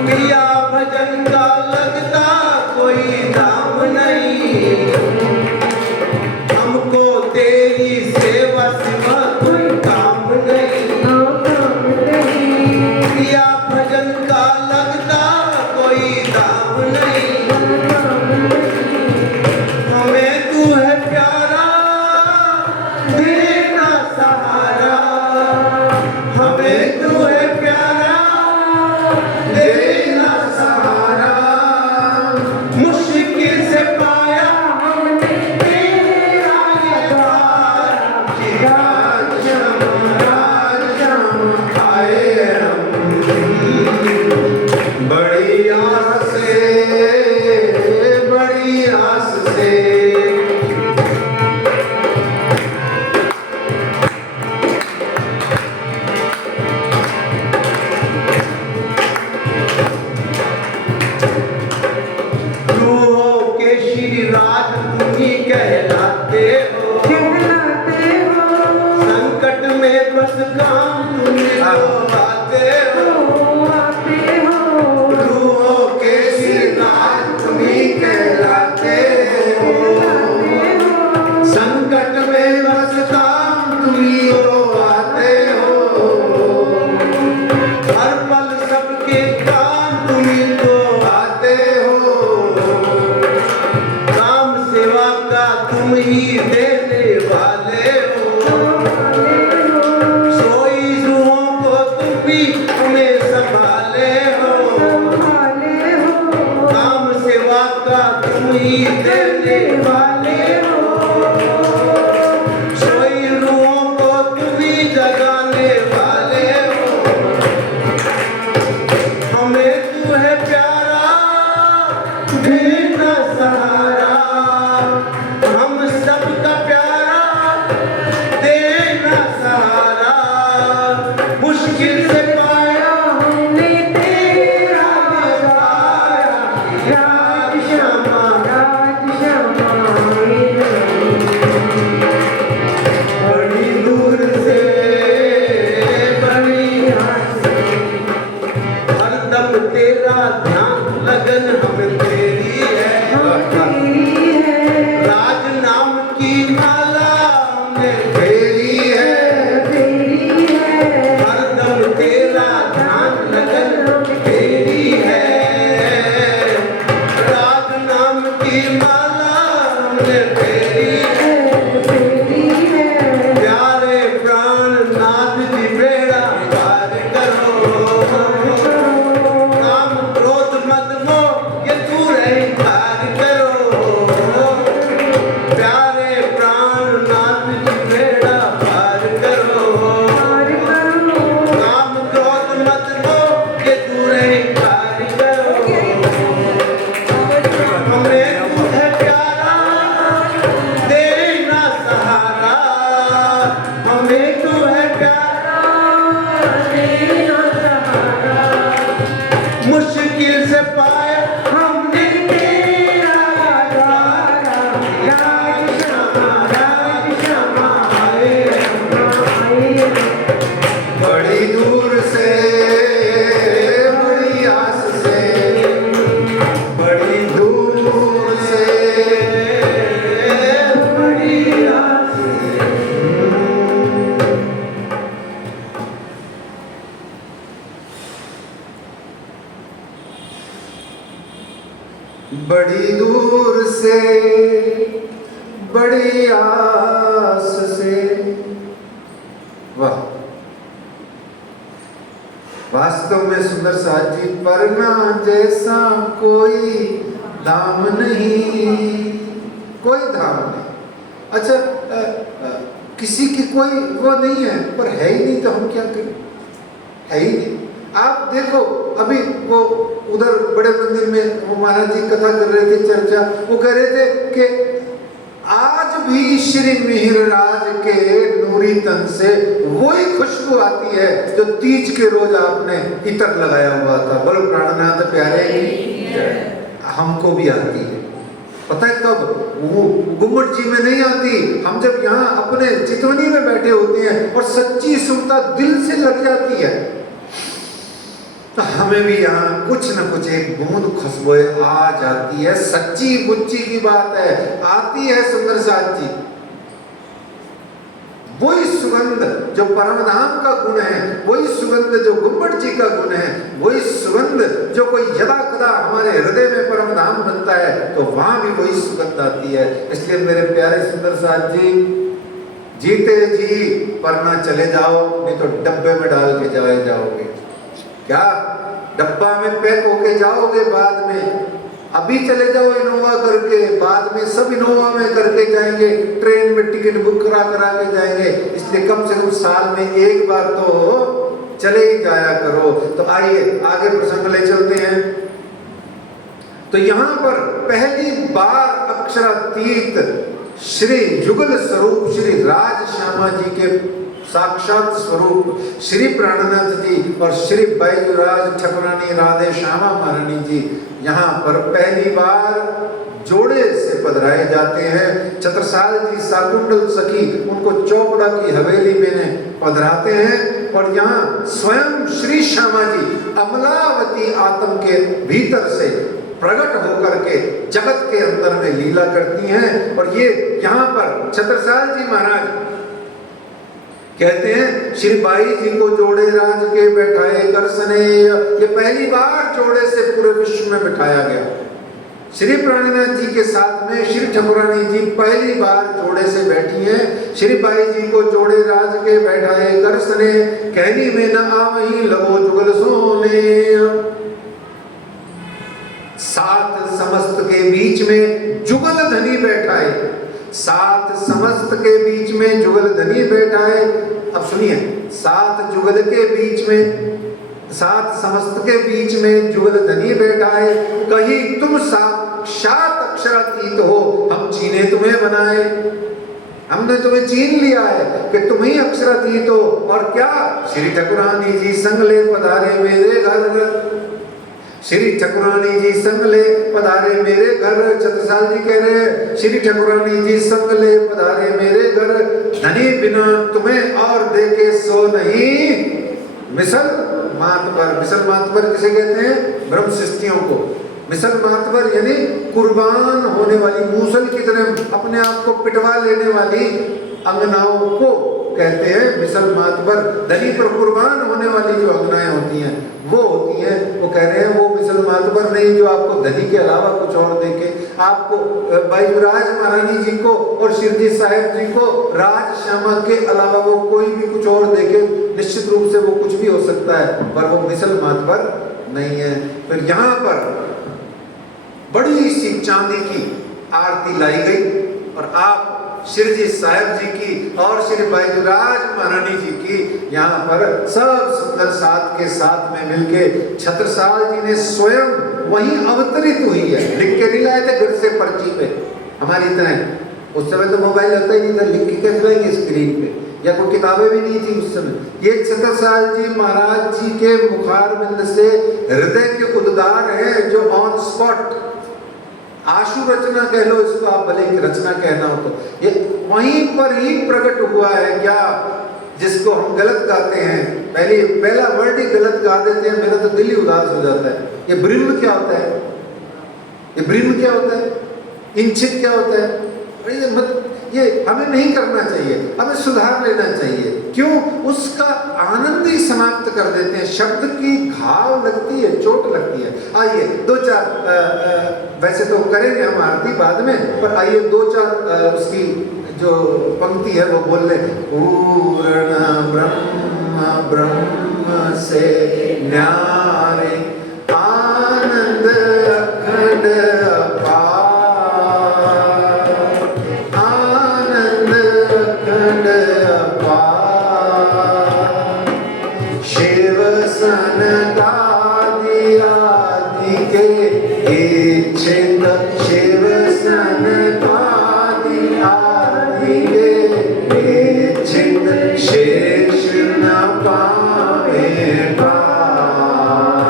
पिया भजन का लगता कोई दाम नहीं हमको तेरी सेवा सिवा कोई काम नहीं पिया भजन का लगता कोई दाम नहीं हमें तू है प्यारा देना सहारा हमें तू है प्यारा देना सहारा मुश्किल से पाया हमने तेरा द्वार राज श्यामा आए हम बड़ी आस से बड़ी आस से रूहों के श्री राज तुम्ही कहलाते हो संकट में बस काम तुम्ही तो आते हो रूहों के श्री राज तुम्ही कहलाते हो संकट में बस काम तुम्ही तो आते हो हर पल सबके काम तुम्ही तो आते हो काम सेवा का तुम ही देने वाले हो सोई रूहों को तुम भी तुम्हें संभाले हो काम सेवा का तुम ही देने वाले हो सोई रूहों को तुम ही जगाने वाले हो हमें तू है प्यारा देना सहारा हम सबका प्यारा देना सहारा मुश्किल से पाया हमने तेरा द्वार राज श्यामा बड़ी दूर से बड़ी आस से हरदम तेरा ध्यान लगन हम तेरी है की माला हमने फेरी फेरी है प्यारे प्राणनाथ जी बेड़ा पार करो काम क्रोध मद मोह ये दूर है पार करो प्यारे प्राणनाथ जी बेड़ा पार करो पार करो काम क्रोध मद मोह ये दूर है पार करो हमें तू है प्यारा देना सहारा हमें तू है प्यारा देना सहारा मुश्किल से पाया हमने तेरा द्वारा राज श्यामा आए आए बड़ी दूर से बड़ी आस से बड़ी दूर से बड़ी आस बड़ी दूर से बड़ी आस से वाह वास्तव में सुंदर साथ जी परना जैसा कोई धाम नहीं कोई धाम नहीं अच्छा किसी की कोई वो नहीं है पर है ही नहीं तो हम क्या करें है ही नहीं आप देखो अभी वो उधर बड़े मंदिर में वो महाराज जी कथा कर रहे थे चर्चा वो कह रहे थे कि आज भी श्री मिहिरराज के नूरी तन से वही खुशबू आती है जो तीज के रोज आपने इतर लगाया हुआ था बोलो प्राणनाथ प्यारे हमको भी आती है पता है कब वो गुम्बद जी में नहीं आती हम जब यहाँ अपने चितवनी में बैठे होते हैं और सच्ची सुरता दिल से लग जाती है तो हमें भी यहाँ कुछ न कुछ एक बूंद खुशबू आ जाती है सच्ची बुच्ची की बात है आती है सुंदर साथ जी वही सुगंध जो परमधाम का गुण है वही सुगंध जो गुम्बद जी का गुण है वही सुगंध जो कोई यदा कदा हमारे हृदय में परमधाम बनता है तो वहां भी वही सुगंध आती है इसलिए मेरे प्यारे सुंदर साथ जी जीते जी परना चले जाओ नहीं तो डब्बे में डाल के जाओगे क्या डब्बा में पैक होके जाओगे बाद में अभी चले जाओ इनोवा करके बाद में सब इनोवा में करके जाएंगे ट्रेन में टिकट बुक करा के जाएंगे इसलिए कम से कम साल में एक बार तो चले ही जाया करो तो आइए आगे प्रसंग ले चलते हैं तो यहाँ पर पहली बार अक्षरातीत श्री युगल स्वरूप श्री राज श्यामा जी के साक्षात स्वरूप श्री प्राणनाथ जी और श्री बैजूराज ठाकुरानी राधे श्यामा महारानी जी यहाँ पर पहली बार जोड़े से पधराए जाते हैं छत्रसाल जी साकुंडल सखी उनको चौपड़ा की हवेली में पधराते हैं और यहाँ स्वयं श्री श्यामा जी अमलावती आत्म के भीतर से प्रकट होकर के जगत के अंदर में लीला करती हैं और ये यहाँ पर छत्रसाल जी महाराज कहते हैं श्री बाई जी को जोड़े राज के बैठाए करसने ये पहली बार जोड़े से पूरे विश्व में बिठाया गया श्री प्राणनाथ जी के साथ में श्री ठाकुरानी जी पहली बार जोड़े से बैठी हैं श्री बाई जी को जोड़े राज के बैठाए करसने कहनी में न आवही लगो जुगल सोने सात समस्त के बीच में जुगल धनी बैठाए सात समस्त के बीच में जुगल धनी बैठाए अब सुनिए सात जुगल के बीच में सात समस्त के बीच में जुगल धनी बैठाए कहीं तुम साक्षात अक्षरातीत हो हम चीने तुम्हें बनाए हमने तुम्हें चीन लिया है कि तुम ही अक्षरातीत हो और क्या श्री ठाकुरानी जी संग ले पधारे मेरे घर श्री ठाकुरानी जी संग ले पधारे मेरे घर छत्रसाल जी कह रहे श्री ठाकुरानी जी संग ले पधारे मेरे घर धनी बिना तुम्हें और देखे सो नहीं मिसल मातबर किसे कहते हैं ब्रह्म सृष्टियों को मिसल मातबर यानी कुर्बान होने वाली मूसल की तरह अपने आप को पिटवा लेने वाली अंगनाओं को कहते हैं मिसल मातबर, धनी पर कुर्बान होने वाली जो अगनाएं होती हैं वो होती हैं। वो कह रहे हैं वो मिसल मातबर नहीं जो आपको धनी के अलावा कुछ और देके, आपको भाई युवराज महारानी जी को और शिरजी साहिब जी को राज श्यामा के अलावा वो कोई भी कुछ और देके, निश्चित रूप से वो कुछ भी हो सकता है, पर वो मिसल मातबर नहीं है। फिर यहाँ पर बड़ी सी चांदी की आरती लाई गई और आप शिरजी साहिब जी की और श्री बैजूराज महारानी जी की यहाँ पर सब सुंदर साथ के साथ में मिलके छत्रसाल जी ने स्वयं वहीं अवतरित हुई है। लिख के नहीं लाए थे घर से पर्ची पे हमारी तरह, उस समय तो मोबाइल होता ही नहीं था, लिख के कैसे लाएंगे स्क्रीन पे, या कोई किताबें भी नहीं थी उस समय। ये छत्रसाल जी महाराज जी के मुखारबिंद से हृदय के उद्गार है जो ऑन स्पॉट, आशु रचना कह लो इसको आप, भले की रचना कहना हो तो, ये वहीं पर ही प्रकट हुआ है क्या, जिसको हम गलत गाते हैं, पहला वर्ड ही गलत गा देते हैं, मेरा तो दिल ही उदास हो जाता है। ये ब्रह्म क्या होता है, ये ब्रह्म क्या होता है, इंचित क्या होता है, ये हमें नहीं करना चाहिए, हमें सुधार लेना चाहिए। क्यों? उसका आनंद ही समाप्त कर देते हैं, शब्द की घाव लगती है, चोट लगती है। आइए दो चार वैसे तो करेंगे हम आरती बाद में, पर आइए दो चार उसकी जो पंक्ति है वो बोल ले। पूर्ण ब्रह्म ब्रह्म से न्यारे आनंद अखंड अपार, शिव सनकादि आदि के इच्छित, शिव सनकादि आदि के इच्छित, शेष न पावे पार,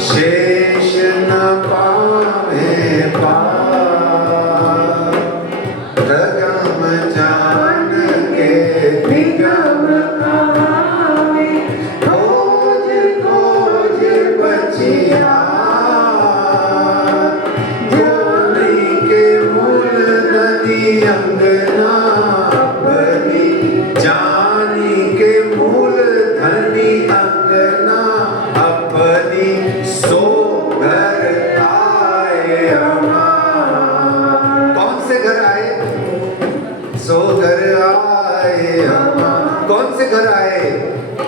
शेष न पावे पार, रगम जान के निगम आवे, खोज खोज बचिया, जोनी के मूल धनी अंगना बनी, जानी के मूल धनी अंगना अपनी, सो घर आए हमार। कौन से घर आए? सो घर आए हमार। कौन से घर आए?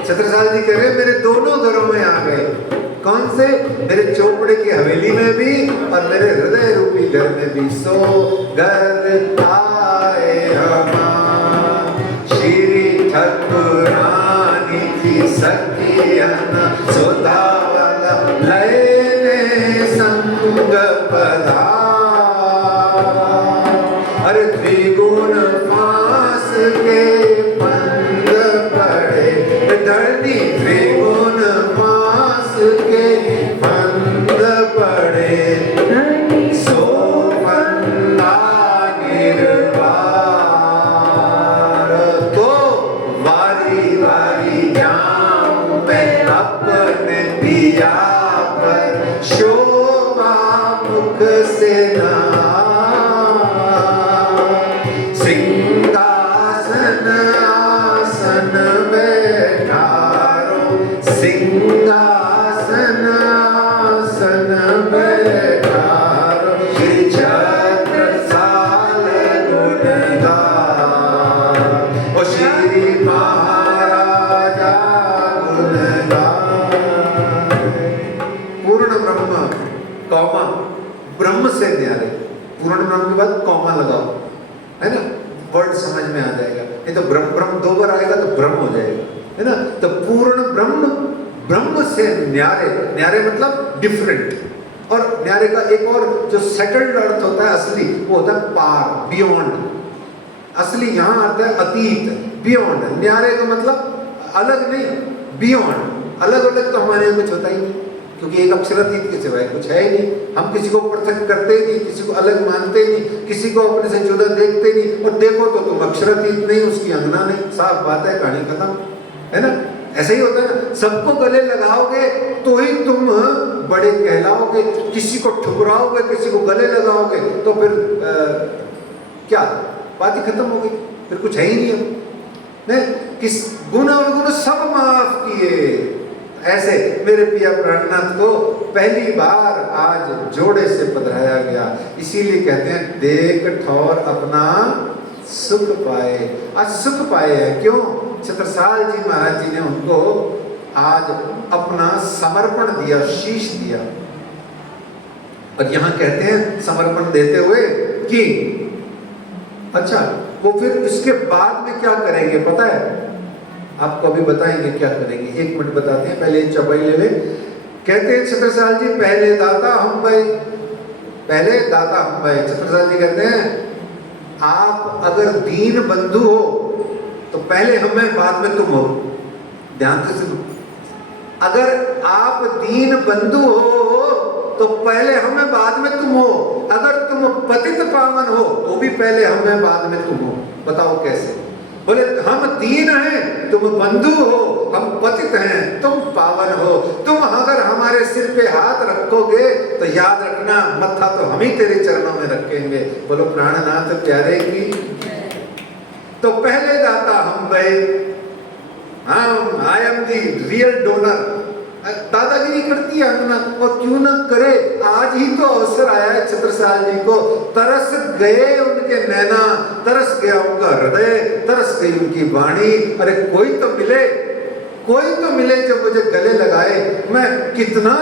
छत्रसाल जी कह रहे हैं मेरे दोनों घरों में आ गए। कौन से? मेरे चोपड़े की हवेली में भी और मेरे हृदय रूपी घर में भी। सो घर आए हमार, श्री ठाकुरानी की सखियन सोदावला लयने संग पधार, अरे द्विगुण फांस के बंद पड़े, धरनी त्रिगुण फांस के बंद पड़े, सो बंदा गिरवार, तो वारी वारी जाऊं मैं अपने पिया पर, शोभा मुख से ना, सिंहासन आसन बैठारो, सिंहासन आसन बैठारो, श्री छत्रसाल गुणगार, ओ श्री महाराजा गुणगार। पूर्ण ब्रह्म कौमा, ब्रह्म से न्यारे, पूर्ण ब्रह्म के बाद कौमा लगाओ, है ना, वर्ड समझ में आ जाएगा। नहीं तो ब्रह्म ब्रह्म दो बार आएगा तो ब्रह्म हो जाएगा, है ना। तो पूर्ण ब्रह्म, ब्रह्म से न्यारे, न्यारे मतलब डिफरेंट, और न्यारे का एक और जो सेटल्ड अर्थ होता है असली, वो होता है पार, बियॉन्ड। असली यहाँ आता है अतीत, बियॉन्ड। न्यारे का मतलब अलग नहीं, बियॉन्ड। अलग अलग तो हमारे यहाँ कुछ होता ही नहीं, क्योंकि एक अक्षरातीत के सिवाय कुछ है ही नहीं। हम किसी को पृथक करते ही नहीं, किसी को अलग मानते ही नहीं, किसी को अपने से जुदा देखते नहीं, और देखो तो तुम अक्षरातीत नहीं, उसकी अंगना नहीं, साफ बात है, कहानी खत्म, है ना। ऐसा ही होता है ना, सबको गले लगाओगे तो ही तुम बड़े कहलाओगे, किसी को ठुकराओगे, किसी को गले लगाओगे तो फिर क्या बात ही खत्म हो गई, फिर कुछ है ही नहीं। ने किस गुण अवगुण सब माफ किए। ऐसे मेरे पिया प्राणनाथ को पहली बार आज जोड़े से पधराया गया। इसीलिए कहते हैं देख ठौर अपना सुख पाए। आज सुख पाए हैं क्यों? छत्रसाल जी महाराज जी ने उनको आज अपना समर्पण दिया, शीश दिया। और यहां कहते हैं समर्पण देते हुए कि अच्छा वो फिर इसके बाद में क्या करेंगे पता है? आपको अभी बताएंगे क्या करेंगे। 1 मिनट बताते हैं, पहले चौपाई ले ले। कहते हैं छत्रसाल जी पहले दाता हम भाई, पहले दाता हम भाई। छत्रसाल जी कहते हैं आप अगर दीन बंधु हो तो पहले हमें बाद में तुम हो। ध्यान से सुनो, अगर आप दीन बंधु हो तो पहले हमें बाद में तुम हो। अगर तुम पतित पावन हो तो भी पहले हमें बाद में तुम हो। बताओ कैसे? बोले हम दीन हैं, तुम बंधु हो, हम पतित हैं, तुम पावन हो। तुम अगर हमारे सिर पे हाथ रखोगे तो याद रखना मत्था तो हम ही तेरे चरणों में रखेंगे। बोलो प्राणनाथ प्यारे की। तो पहले दाता हम भाई, हम I am the real donor. दादागिरी करती है ना, और क्यों ना करे। आज ही तो अवसर आया है छत्रसाल जी को। तरस गए उनके नैना, तरस गया उनका हृदय, तरस गई उनकी वाणी। अरे कोई तो मिले, कोई तो मिले जो मुझे गले लगाए। मैं कितना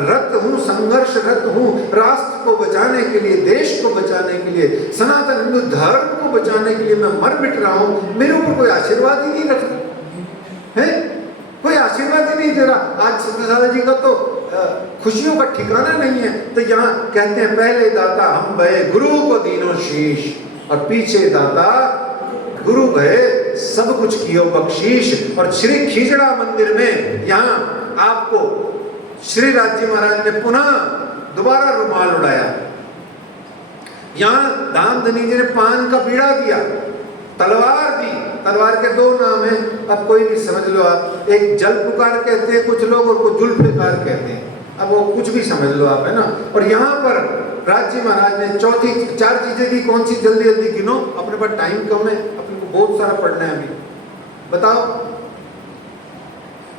रत हूँ, संघर्षरत हूँ राष्ट्र को बचाने के लिए, देश को बचाने के लिए, सनातन हिंदू धर्म को बचाने के लिए मैं मर मिट रहा हूँ। मेरे ऊपर कोई आशीर्वाद ही नहीं रखता है, कोई आशीर्वाद ही नहीं दे रहा। आज छत्रसाल जी का तो खुशियों का ठिकाना नहीं है। तो यहाँ कहते हैं पहले दाता हम भये गुरु को दीनो शीश, और पीछे दाता गुरु भये सब कुछ कियो बख्शीश। और श्री खीजड़ा मंदिर में यहाँ आपको श्री राज जी महाराज ने पुनः दोबारा रुमाल उड़ाया। यहाँ धाम धनी जी ने पान का बीड़ा दिया, तलवार दी। तलवार के 2 नाम हैं, अब कोई भी समझ लो आप। एक जल पुकार कहते हैं कुछ लोग, और कुछ जुल्फिकार कहते हैं। अब वो कुछ भी समझ लो आप, है ना। और यहाँ पर राज जी महाराज ने चौथी 4 चीजें दी। कौन सी? जल्दी जल्दी गिनो, अपने पास टाइम कम है, अपने को बहुत सारा पढ़ना है अभी। बताओ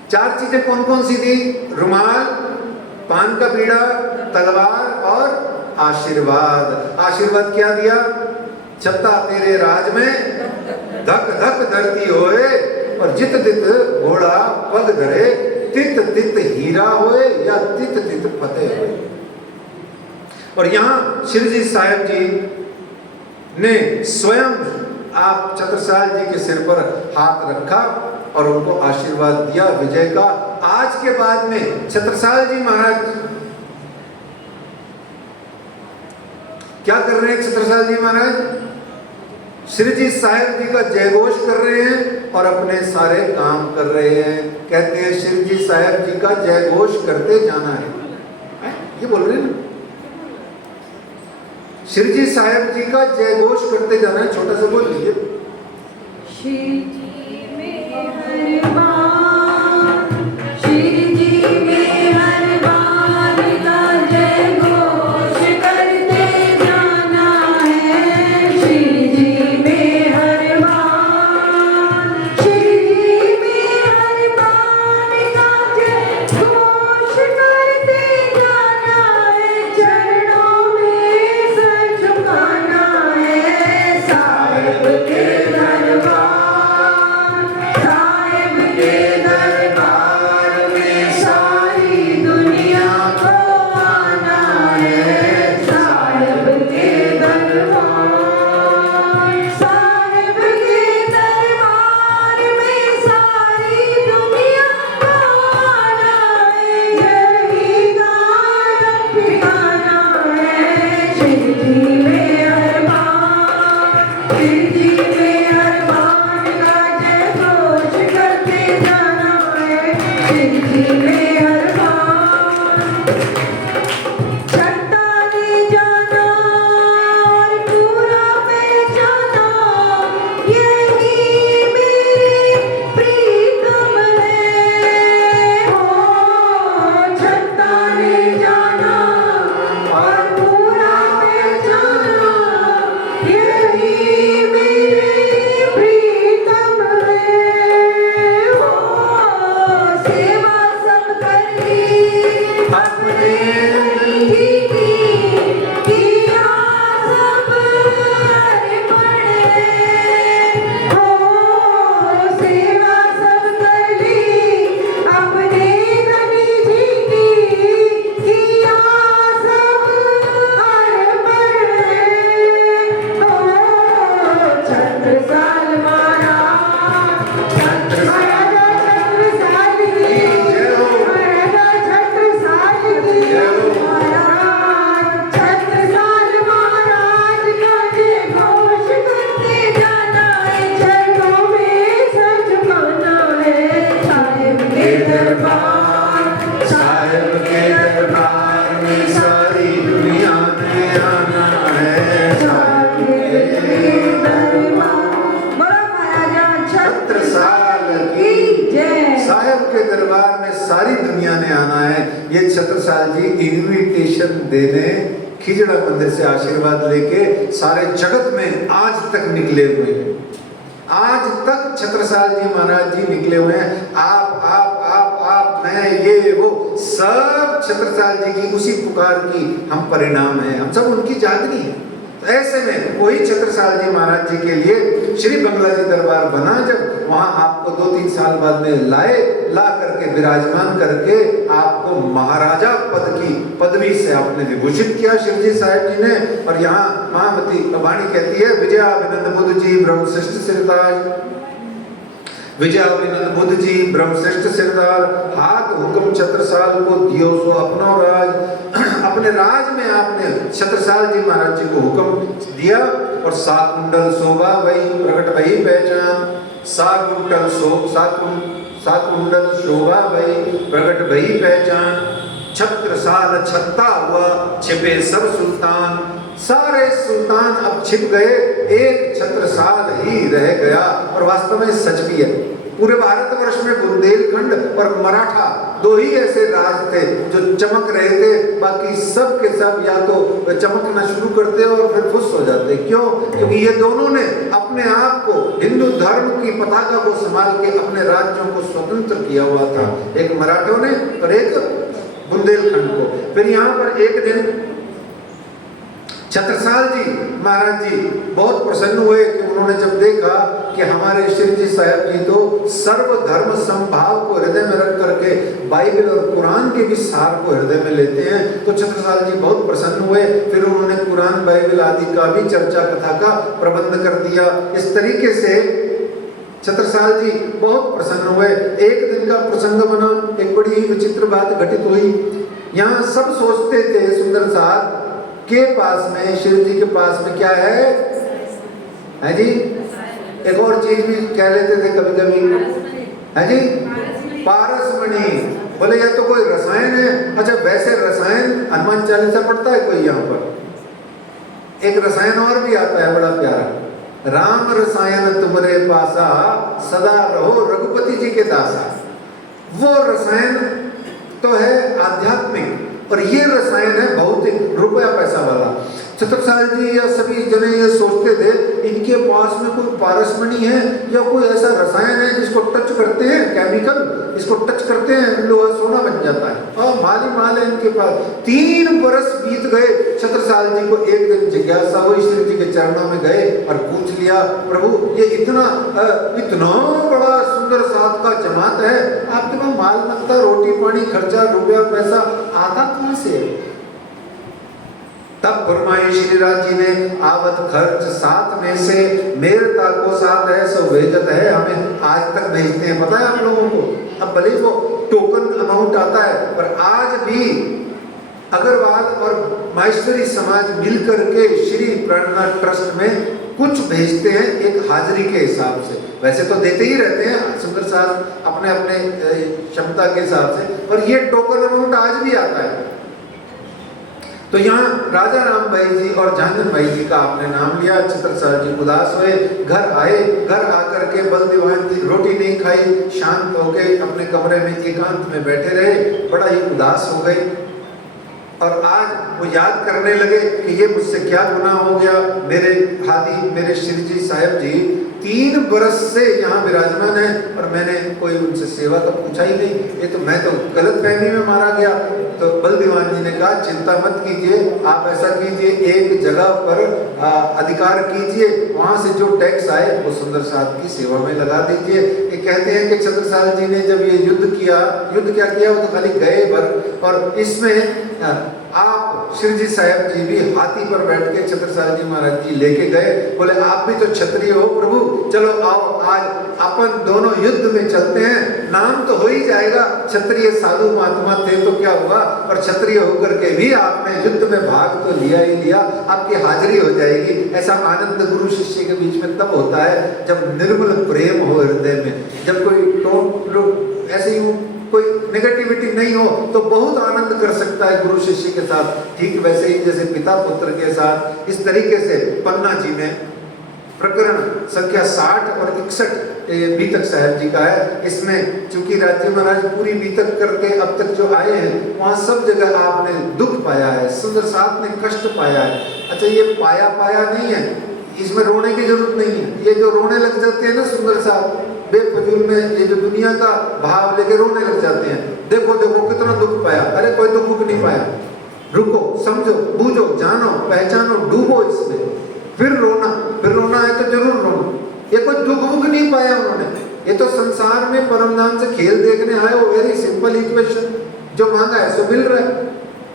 4 चीजें कौन कौन सी दी? रुमाल, पान का बीड़ा, तलवार और आशीर्वाद। आशीर्वाद क्या दिया? छत्ता तेरे राज में धक धक धरती होए, और जित तित घोड़ा पग धरे, तित तित हीरा होए या तित तित फतेह होए। और यहाँ श्री जी साहिब जी ने स्वयं आप छत्रसाल जी के सिर पर हाथ रखा और उनको आशीर्वाद दिया विजय का। आज के बाद में छत्रसाल जी महाराज क्या कर रहे हैं? छत्रसाल जी महाराज श्री जी साहिब जी का जयघोष कर रहे हैं और अपने सारे काम कर रहे हैं। कहते हैं श्री जी साहिब जी का जयघोष करते जाना है, ये बोल रहे हैं ना। श्री जी साहिब जी का जयघोष करते जाना है। छोटा सा बोल लीजिए। श्री जी में हर बार, श्री जी में हर बार का जय घोष करते जाना है। श्री जी में हर बार, श्री जी में हर बार का जय घोष करते जाना है। चरणों में सर झुकाना है, साहिब के दरबार देने खिजड़ा मंदिर से आशीर्वाद लेके सारे जगत में आज तक निकले हुए हैं। आज तक छत्रसाल जी महाराज जी निकले हुए हैं। आप मैं ये वो सब छत्रसाल जी की उसी पुकार की हम परिणाम हैं, हम सब उनकी जागनी है। तो ऐसे में वही छत्रसाल जी महाराज जी के लिए श्री बंगला जी दरबार बना, जब वहां आपको 2-3 साल बाद में ला करके विराजमान करके आपको महाराजा पद की पदवी से आपने विभूषित किया शिवजी साहिब जी ने। और यहाँ महामती वाणी कहती है, विजयाभिनंद बुद्ध जी ब्रह्मश्रेष्ठ सिरताज, विजयाभिनंद बुद्ध जी ब्रह्मश्रेष्ठ सिरदार, हाथ हुक्म छत्रसाल को दियो सो अपनो राज। अपने राज में आपने छत्रसाल जी महाराज जी को हुक्म दिया और सात कुंडल शोभा वही प्रकट वही पहचान, सात कुंडल शोभा वही प्रकट वही पहचान, छत्रसाल छत्ता हुआ छिपे सब सुल्तान। सारे सुल्तान अब छिप गए, एक छत्रसाल ही रह गया। और वास्तव में सच भी है, पूरे भारतवर्ष में बुंदेलखंड और मराठा दो ही ऐसे राज थे जो चमक रहे थे। बाकी सब के सब या तो चमकना शुरू करते और फिर फुस हो जाते। क्यों? क्योंकि ये दोनों ने अपने आप को हिंदू धर्म की पताका को संभाल के अपने राज्यों को स्वतंत्र किया हुआ था, एक मराठों ने और एक बुंदेलखंड को। फिर यहाँ पर एक दिन छत्रसाल जी महाराज जी बहुत प्रसन्न हुए कि उन्होंने जब देखा कि हमारे शिवजी साहब जी तो सर्वधर्म समभाव को हृदय में रख करके बाइबल और कुरान के भी सार को हृदय में लेते हैं, तो छत्रसाल जी बहुत प्रसन्न हुए। फिर उन्होंने कुरान बाइबल आदि का भी चर्चा कथा का प्रबंध कर दिया। इस तरीके से छत्रसाल जी बहुत प्रसन्न हुए। एक दिन का प्रसंग बना, एक बड़ी ही विचित्र बात घटित हुई। यहाँ सब सोचते थे सुंदर साहब के पास में, शिव जी के पास में क्या है जी? एक और चीज भी कह लेते थे कभी कभी, है जी, पारसमणि। बोले यह तो कोई रसायन है। अच्छा, वैसे रसायन हनुमान चालीसा पढ़ता है कोई यहाँ पर? एक रसायन और भी आता है बड़ा प्यारा, राम रसायन तुम्हारे पासा सदा रहो रघुपति जी के दासा। वो रसायन तो है आध्यात्मिक और ये रसायन है भौतिक, रुपया पैसा वाला। छत्रसाल जी या सभी जने ये सोचते थे इनके पास में कोई पारसमणि है या कोई ऐसा रसायन है जिसको टच करते हैं, केमिकल, इसको टच करते हैं लोहा सोना बन जाता है। और माल ही माल है इनके पास। 3 बरस बीत गए। छत्रसाल जी को एक दिन जिज्ञासा हुई, श्री जी के चरणों में गए और पूछ लिया, प्रभु ये इतना बड़ा सुंदर साथ का जमात है, आपके पास माल मत्ता रोटी पानी खर्चा रुपया पैसा आता कहाँ से? तब फरमाए श्री राज जी ने, आवत खर्च साथ में से मेरता को साथ है सो भेजत है। हमें आज तक भेजते हैं, पता है आप लोगों को। अब भले वो टोकन अमाउंट आता है, पर आज भी अग्रवाल और माहेश्वरी समाज मिलकर के श्री प्राणनाथ ट्रस्ट में कुछ भेजते हैं एक हाजिरी के हिसाब से। वैसे तो देते ही रहते हैं सुंदर साहब अपने अपने क्षमता के हिसाब से, और ये टोकन अमाउंट आज भी आता है। तो यहाँ राजा राम भाई जी और झांझन भाई जी का आपने नाम लिया। छत्रसाल जी उदास हुए, घर आए। घर आकर के बल दीवान जी रोटी नहीं खाई, शांत हो गए, अपने कमरे में एकांत में बैठे रहे, बड़ा ही उदास हो गए। और आज वो याद करने लगे कि ये मुझसे क्या गुनाह हो गया। मेरे हादी मेरे श्री जी साहब जी 3 बरस से यहाँ विराजमान है और मैंने कोई उनसे सेवा का पूछा ही नहीं। ये तो मैं तो गलत फहमी में मारा गया। तो बल दीवान जी ने कहा, चिंता मत कीजिए, आप ऐसा कीजिए, एक जगह पर अधिकार कीजिए, वहाँ से जो टैक्स आए वो सुंदर साहब की सेवा में लगा दीजिए। ये कहते हैं कि छत्रसाल जी ने जब ये युद्ध क्या किया, वो तो खाली गए भर। और इसमें आप श्री जी साहब जी भी हाथी पर बैठ के छत्रसाल जी महाराज जी लेके गए। बोले आप भी तो क्षत्रिय हो प्रभु, चलो आओ आज अपन दोनों युद्ध में चलते हैं। नाम तो हो ही जाएगा, क्षत्रिय साधु महात्मा थे तो क्या हुआ, और क्षत्रिय होकर के भी आपने युद्ध में भाग तो लिया ही लिया, आपकी हाजिरी हो जाएगी। ऐसा आनंद गुरु शिष्य के बीच में तब होता है जब निर्मल प्रेम हो हृदय में, जब कोई ऐसे ही कोई नेगेटिविटी नहीं हो तो बहुत आनंद कर सकता है गुरु शिष्य के साथ। ठीक वैसे ही जैसे पिता पुत्र के साथ। इस तरीके से पन्ना जी में प्रकरण संख्या 60 और 61 ये बीतक साहब जी का है। इसमें चूंकि राज्य महाराज पूरी बीतक करके अब तक जो आए हैं वहाँ सब जगह आपने दुख पाया है, सुंदर साथ ने कष्ट पाया है। अच्छा ये पाया नहीं है, इसमें रोने की जरूरत नहीं है। ये जो रोने लग जाते हैं ना सुंदर साथ बेफजूल में, ये जो दुनिया का भाव लेके रोने लग जाते हैं, देखो देखो कितना दुख पाया। अरे कोई तो दुख नहीं पाया, रुको, समझो, बूझो, जानो, पहचानो, डूबो इसमें, फिर रोना है तो जरूर रोना। ये कोई दुख नहीं पाया उन्होंने, ये तो संसार में परमधाम से खेल देखने आए हो। वेरी सिंपल इक्वेशन, जो मांगा है सो मिल रहा है।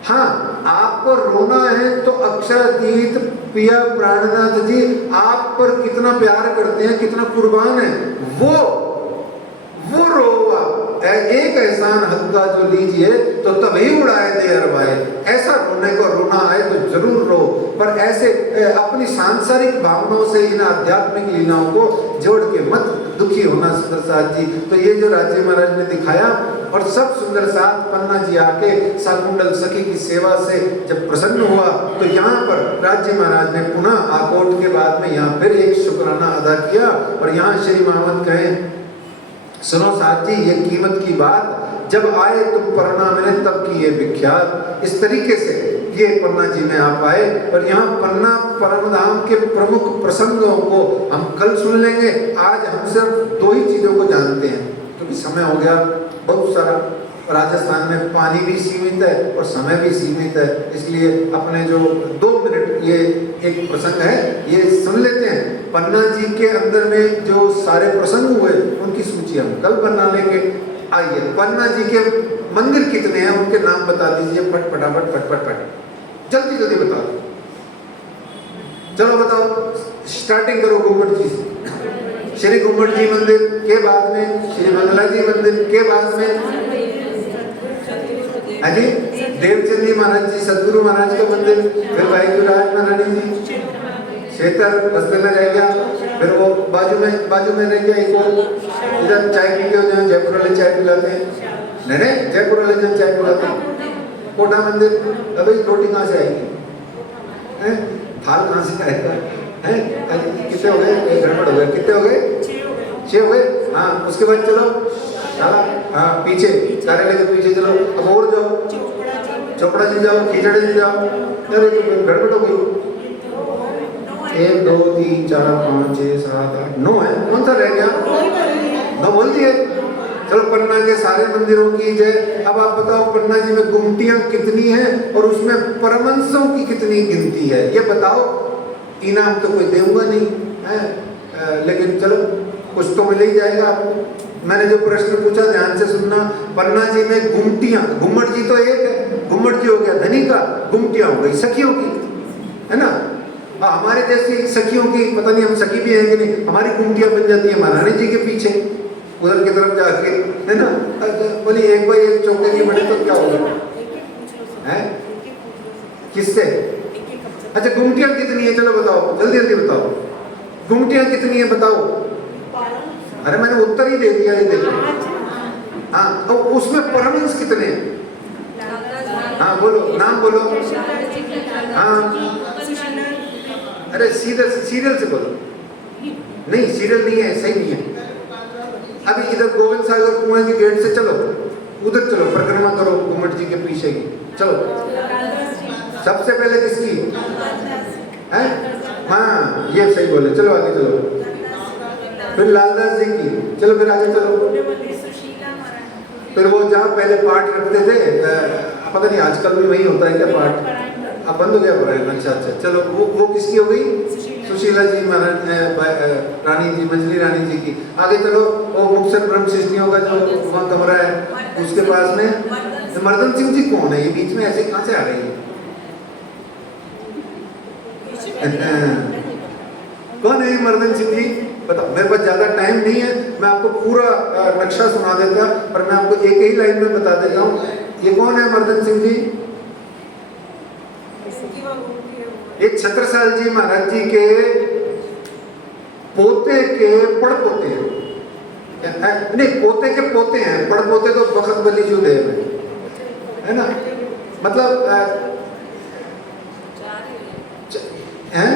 हाँ, आपको रोना है तो अक्षरातीत पिया प्राणनाथ जी आप पर कितना प्यार करते हैं, कितना कुर्बान है, वो रोगा। एक एहसान हक का जो लीजिए तो तभी उड़ाए दे अरवाए। ऐसा रोने को रोना आए तो जरूर रो, पर ऐसे अपनी सांसारिक भावनाओं से इन आध्यात्मिक लीलाओं को जोड़ के मत दुखी होना सुंदर साथ जी। तो ये जो राज्य महाराज ने दिखाया, और सब सुंदर साथ पन्ना जी आके साकुंडल सखी की सेवा से जब प्रसन्न हुआ तो यहाँ पर राज्य महाराज ने पुनः आकोट के बाद में यहाँ फिर एक शुक्राना अदा किया। और यहाँ श्री महामत कहें, सुनो साथ जी ये कीमत की बात, जब आए तुम पन्ना में तब की ये विख्यात। इस तरीके से ये पन्ना जी में आप आए, और यहाँ पन्ना परमधाम के प्रमुख प्रसंगों को हम कल सुन लेंगे। आज हम सिर्फ 2 ही चीजों को जानते हैं, क्योंकि समय हो गया बहुत सारा। राजस्थान में पानी भी सीमित है और समय भी सीमित है, इसलिए अपने जो 2 मिनट ये एक प्रसंग है ये सुन लेते हैं। पन्ना जी के अंदर में जो सारे प्रसंग हुए उनकी सूची हम कल बना लेंगे। आइए, पन्ना जी के मंदिर कितने हैं उनके नाम बता दीजिए, फटाफट जल्दी जल्दी बता दो। चलो बताओ, स्टार्टिंग करो घुमट जी से। श्री घुमट जी मंदिर के बाद में श्री मंगला जी मंदिर के बाद में अजी देवचंदी महाराज जी सदगुरु महाराज का मंदिर, फिर भाई गुराज महारानी जी, क्षेत्र बस्ते में रह गया, फिर वो बाजू में रह गया एक और। इधर चाय पीते हो जहाँ जयपुर वाले चाय पिलाते हैं, नहीं जयपुर वाले जहाँ चाय पिलाते हैं। कोटा मंदिर, अभी रोटी कहाँ से आएगी, थाल कहाँ से आएगा, कितने हो गए, गड़बड़ हो गए, कितने हो गए, 6 हो गए। हाँ, उसके बाद चलो हाँ पीछे कार्यालय के पीछे चलो, अब और जाओ, चोपड़ा जी जाओ, खींचड़े जी जाओ। अरे गड़बड़ हो गई, 1 2 3 4 5 6 7 8 9 है, कौन सा रह गया, 9 बोल दिए। चलो पन्ना के सारे मंदिरों की जय। अब आप बताओ पन्ना जी में गुमटियां कितनी हैं और उसमें परमंशों की कितनी गिनती है, ये बताओ। इनाम तो कोई देऊंगा नहीं है, लेकिन चलो कुछ तो मिल ही जाएगा आपको। मैंने जो प्रश्न पूछा ध्यान से सुनना। पन्ना जी में गुमटियां, घुमट जी तो एक है, घुमट जी हो गया धनी का, गुमटियां हो गई सखियों की, है ना। हमारे जैसी सखियों की पता नहीं हम सखी भी हैं कि नहीं, हमारी गुमटियां बन जाती है महारानी जी के पीछे उधर की तरफ जाके, है ना। बोली एक भाई एक चौके की बड़े तो क्या होगा, है किससे। अच्छा गुमटियां कितनी है, चलो बताओ जल्दी जल्दी बताओ, गुमटियां कितनी है बताओ। अरे मैंने उत्तर ही दे दिया, ये देखो। हाँ, तो उसमें परमंश कितने हैं, हाँ बोलो, नाम बोलो। हाँ अरे सीरियल से बोलो, नहीं सीरियल नहीं है, सही नहीं है। अभी इधर गोविंद सागर कुआं के गेट से चलो, उधर चलो, परिक्रमा करो घुमट जी के पीछे की, चलो। सबसे पहले किसकी है, हाँ ये सही बोले, चलो आगे चलो। फिर लालदास जी की, चलो फिर आगे चलो। फिर वो जहाँ पहले पाठ रखते थे, पता नहीं आजकल भी वही होता है क्या पाठ, अब बंद हो गया पढ़ाई। अच्छा चलो, वो किसकी हो गई, सुशीला जी महाराज रानी जी, मंजली रानी जी की। आगे चलो, वो मुक्तसर ब्रह्म शिष्टियों का जो वहाँ कमरा है उसके पास में मर्दन सिंह जी कौन है, ये बीच में ऐसे कहाँ से आ गई कौन है ये मर्दन सिंह जी, बताओ। मेरे पास ज्यादा टाइम नहीं है, मैं आपको पूरा नक्शा सुना देता, पर मैं आपको एक ही लाइन में बता देता हूँ। ये कौन है मर्दन सिंह जी, ये छत्रसाल जी महाराज जी के पोते के पड़पोते हैं, नहीं पोते के पोते हैं, पड़पोते तो बखत बली जुदेव है ना, मतलब हैं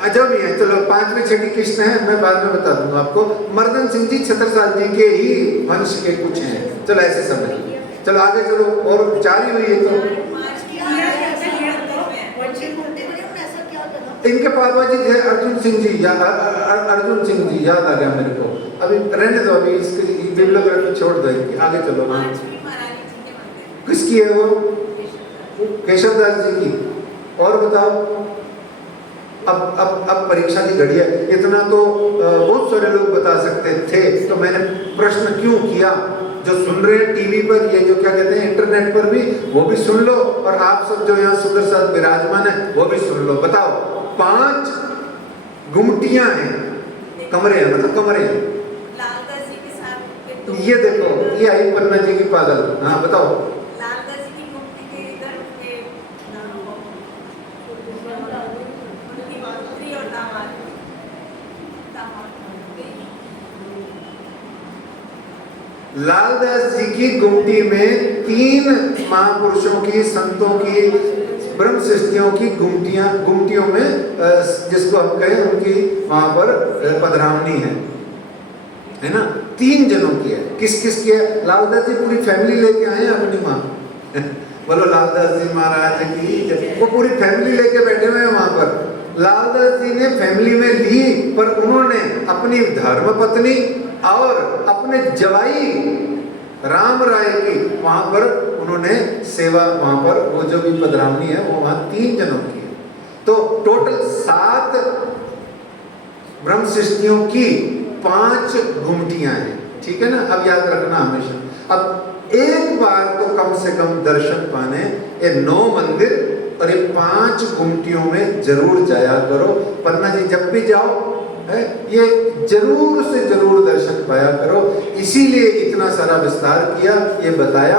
अजब ही है। चलो 5वीं 6ठी किस्त है, मैं बाद में बता दूंगा आपको। मर्दन सिंह जी छत्रसाल जी के ही वंश के कुछ हैं। चलो ऐसे समझ, चलो आगे चलो, और जारी हुई है तो इनके पापा जी थे अर्जुन सिंह जी, अर्जुन सिंह जी याद आ गया मेरे को। अभी रहने दो, अभी इसकी बिब्लियोग्राफी छोड़ दो इनकी, आगे चलो। किसकी है वो? केशवदास जी की। और बताओ, अब परीक्षा की घड़ी है। इतना तो बहुत सारे लोग बता सकते थे, तो मैंने प्रश्न क्यों किया। जो सुन रहे हैं टीवी पर, ये जो क्या कहते हैं इंटरनेट पर भी, वो भी सुन लो, और आप सब जो यहाँ सुंदर साथ विराजमान है वो भी सुन लो। बताओ, 5 गुमटियां हैं, कमरे हैं, मतलब कमरे हैं। ये देखो, ये आई पन्ना जी की पागल। हाँ बताओ, लालदास जी की गुमटी में 3 महापुरुषों की, संतों की, ब्रह्म सृष्टियों की गुमटियों में जिसको हम कहें उनकी वहां पर पधरावनी है ना। 3 जनों की है। किस किस की है? लालदास जी पूरी फैमिली लेके आए हैं अपनी माँ बोलो लालदास जी महाराज की। वो पूरी फैमिली लेके बैठे हुए हैं वहां पर। लालदास जी ने फैमिली में ली, पर उन्होंने अपनी धर्मपत्नी और अपने जवाई राम राय की वहां पर उन्होंने सेवा, वहां पर वो जो भी पधरावनी है वो वहां 3 जनों की है। तो टोटल 7 ब्रह्म सृष्टियों की 5 गुमटियां हैं, ठीक है ना। अब याद रखना हमेशा। अब एक बार तो कम से कम दर्शन पाने ये 9 मंदिर और ये 5 गुमटियों में जरूर जाया करो। पन्ना जी जब भी जाओ है, ये जरूर से जरूर दर्शन पाया करो। इसीलिए इतना सारा विस्तार किया, ये बताया।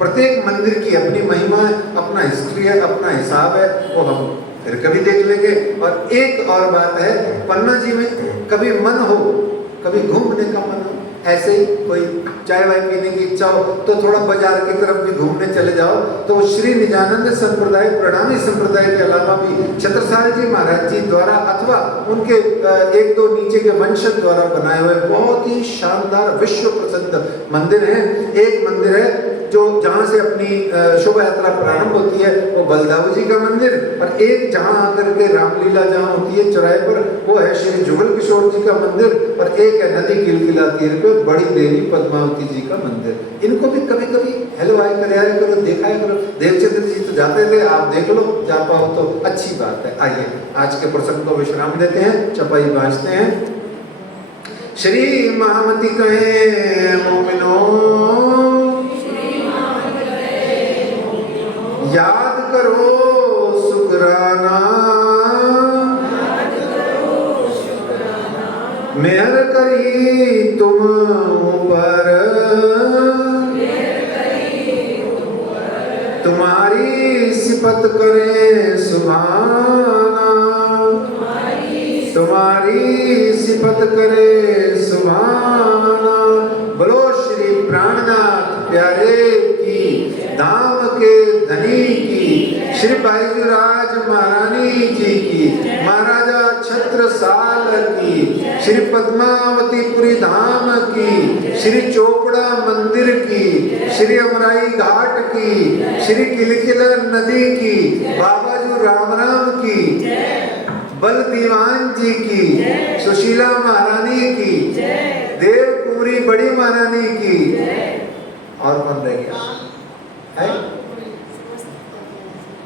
प्रत्येक मंदिर की अपनी महिमा है, अपना हिस्ट्री है, अपना हिसाब है, वो हम फिर कभी देख लेंगे। और एक और बात है, पन्ना जी में कभी मन हो, कभी घूमने का मन हो, ऐसे ही कोई चाय वाय पीने की इच्छा हो तो थोड़ा बाजार की तरफ भी घूमने चले जाओ। तो श्री निजानंद संप्रदाय, प्रणामी संप्रदाय के अलावा भी छत्रसाल जी महाराज जी द्वारा अथवा उनके 1-2 नीचे के वंशज द्वारा बनाए हुए बहुत ही शानदार विश्व प्रसिद्ध मंदिर हैं। एक मंदिर है जो जहाँ से अपनी शोभा यात्रा प्रारंभ होती है, वो बलदाऊ जी का मंदिर। और एक जहाँ आकर के रामलीला जहाँ होती है चौराहे पर, वो है श्री जुगल किशोर जी का मंदिर। और एक है नदी किलकिला तीर पे बड़ी देवी पद्मावती जी का मंदिर। इनको भी कभी कभी हेलो हाय कराया करो, दिखाया करो। देवचंद्र जी तो जाते थे, आप देख लो, जा पाओ तो अच्छी बात है। आइए आज के प्रसंग को विश्राम देते हैं, चपाई बांचते हैं। श्री महामती कहे मोमिनो, याद करो शुक्राना, मेहर करी तुम पर, तुम्हारी सिफत करे सुभाना, तुम्हारी सिफत करे सुभाना। बोलो श्री प्राणनाथ प्यारे की, धाम के धनी की, श्री बाईजूराज महारानी जी की, महाराजा छत्रसाल की, श्री पद्मावतीपुरी धाम की, श्री चोपड़ा मंदिर की, श्री अमराई घाट की, श्री किलकिला नदी की, बाबाजू राम की, बल दीवान जी की, सुशीला महारानी की, देवपुरी बड़ी महारानी की। और कौन रह गया है?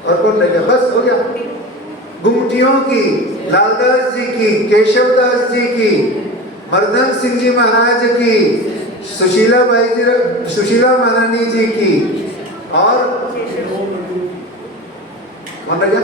और कौन रह गया? बस हो गया। गुमटियों की, लालदास जी की, केशवदास जी की, मर्दन सिंह जी महाराज की, सुशीला महारानी जी की, और कौन रह गया?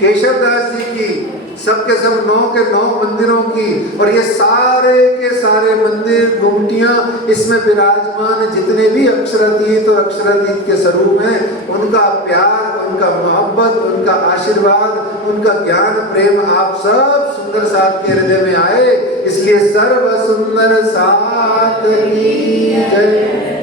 केशवदास जी की। सबके सब 9 के 9 मंदिरों की। और ये सारे के सारे मंदिर, गुमटियां, इसमें विराजमान जितने भी अक्षरातीत और अक्षरातीत के स्वरूप हैं, उनका प्यार, उनका मोहब्बत, उनका आशीर्वाद, उनका ज्ञान प्रेम आप सब सुंदर साथ के हृदय में आए। इसलिए सर्व सुंदर साथ की जय।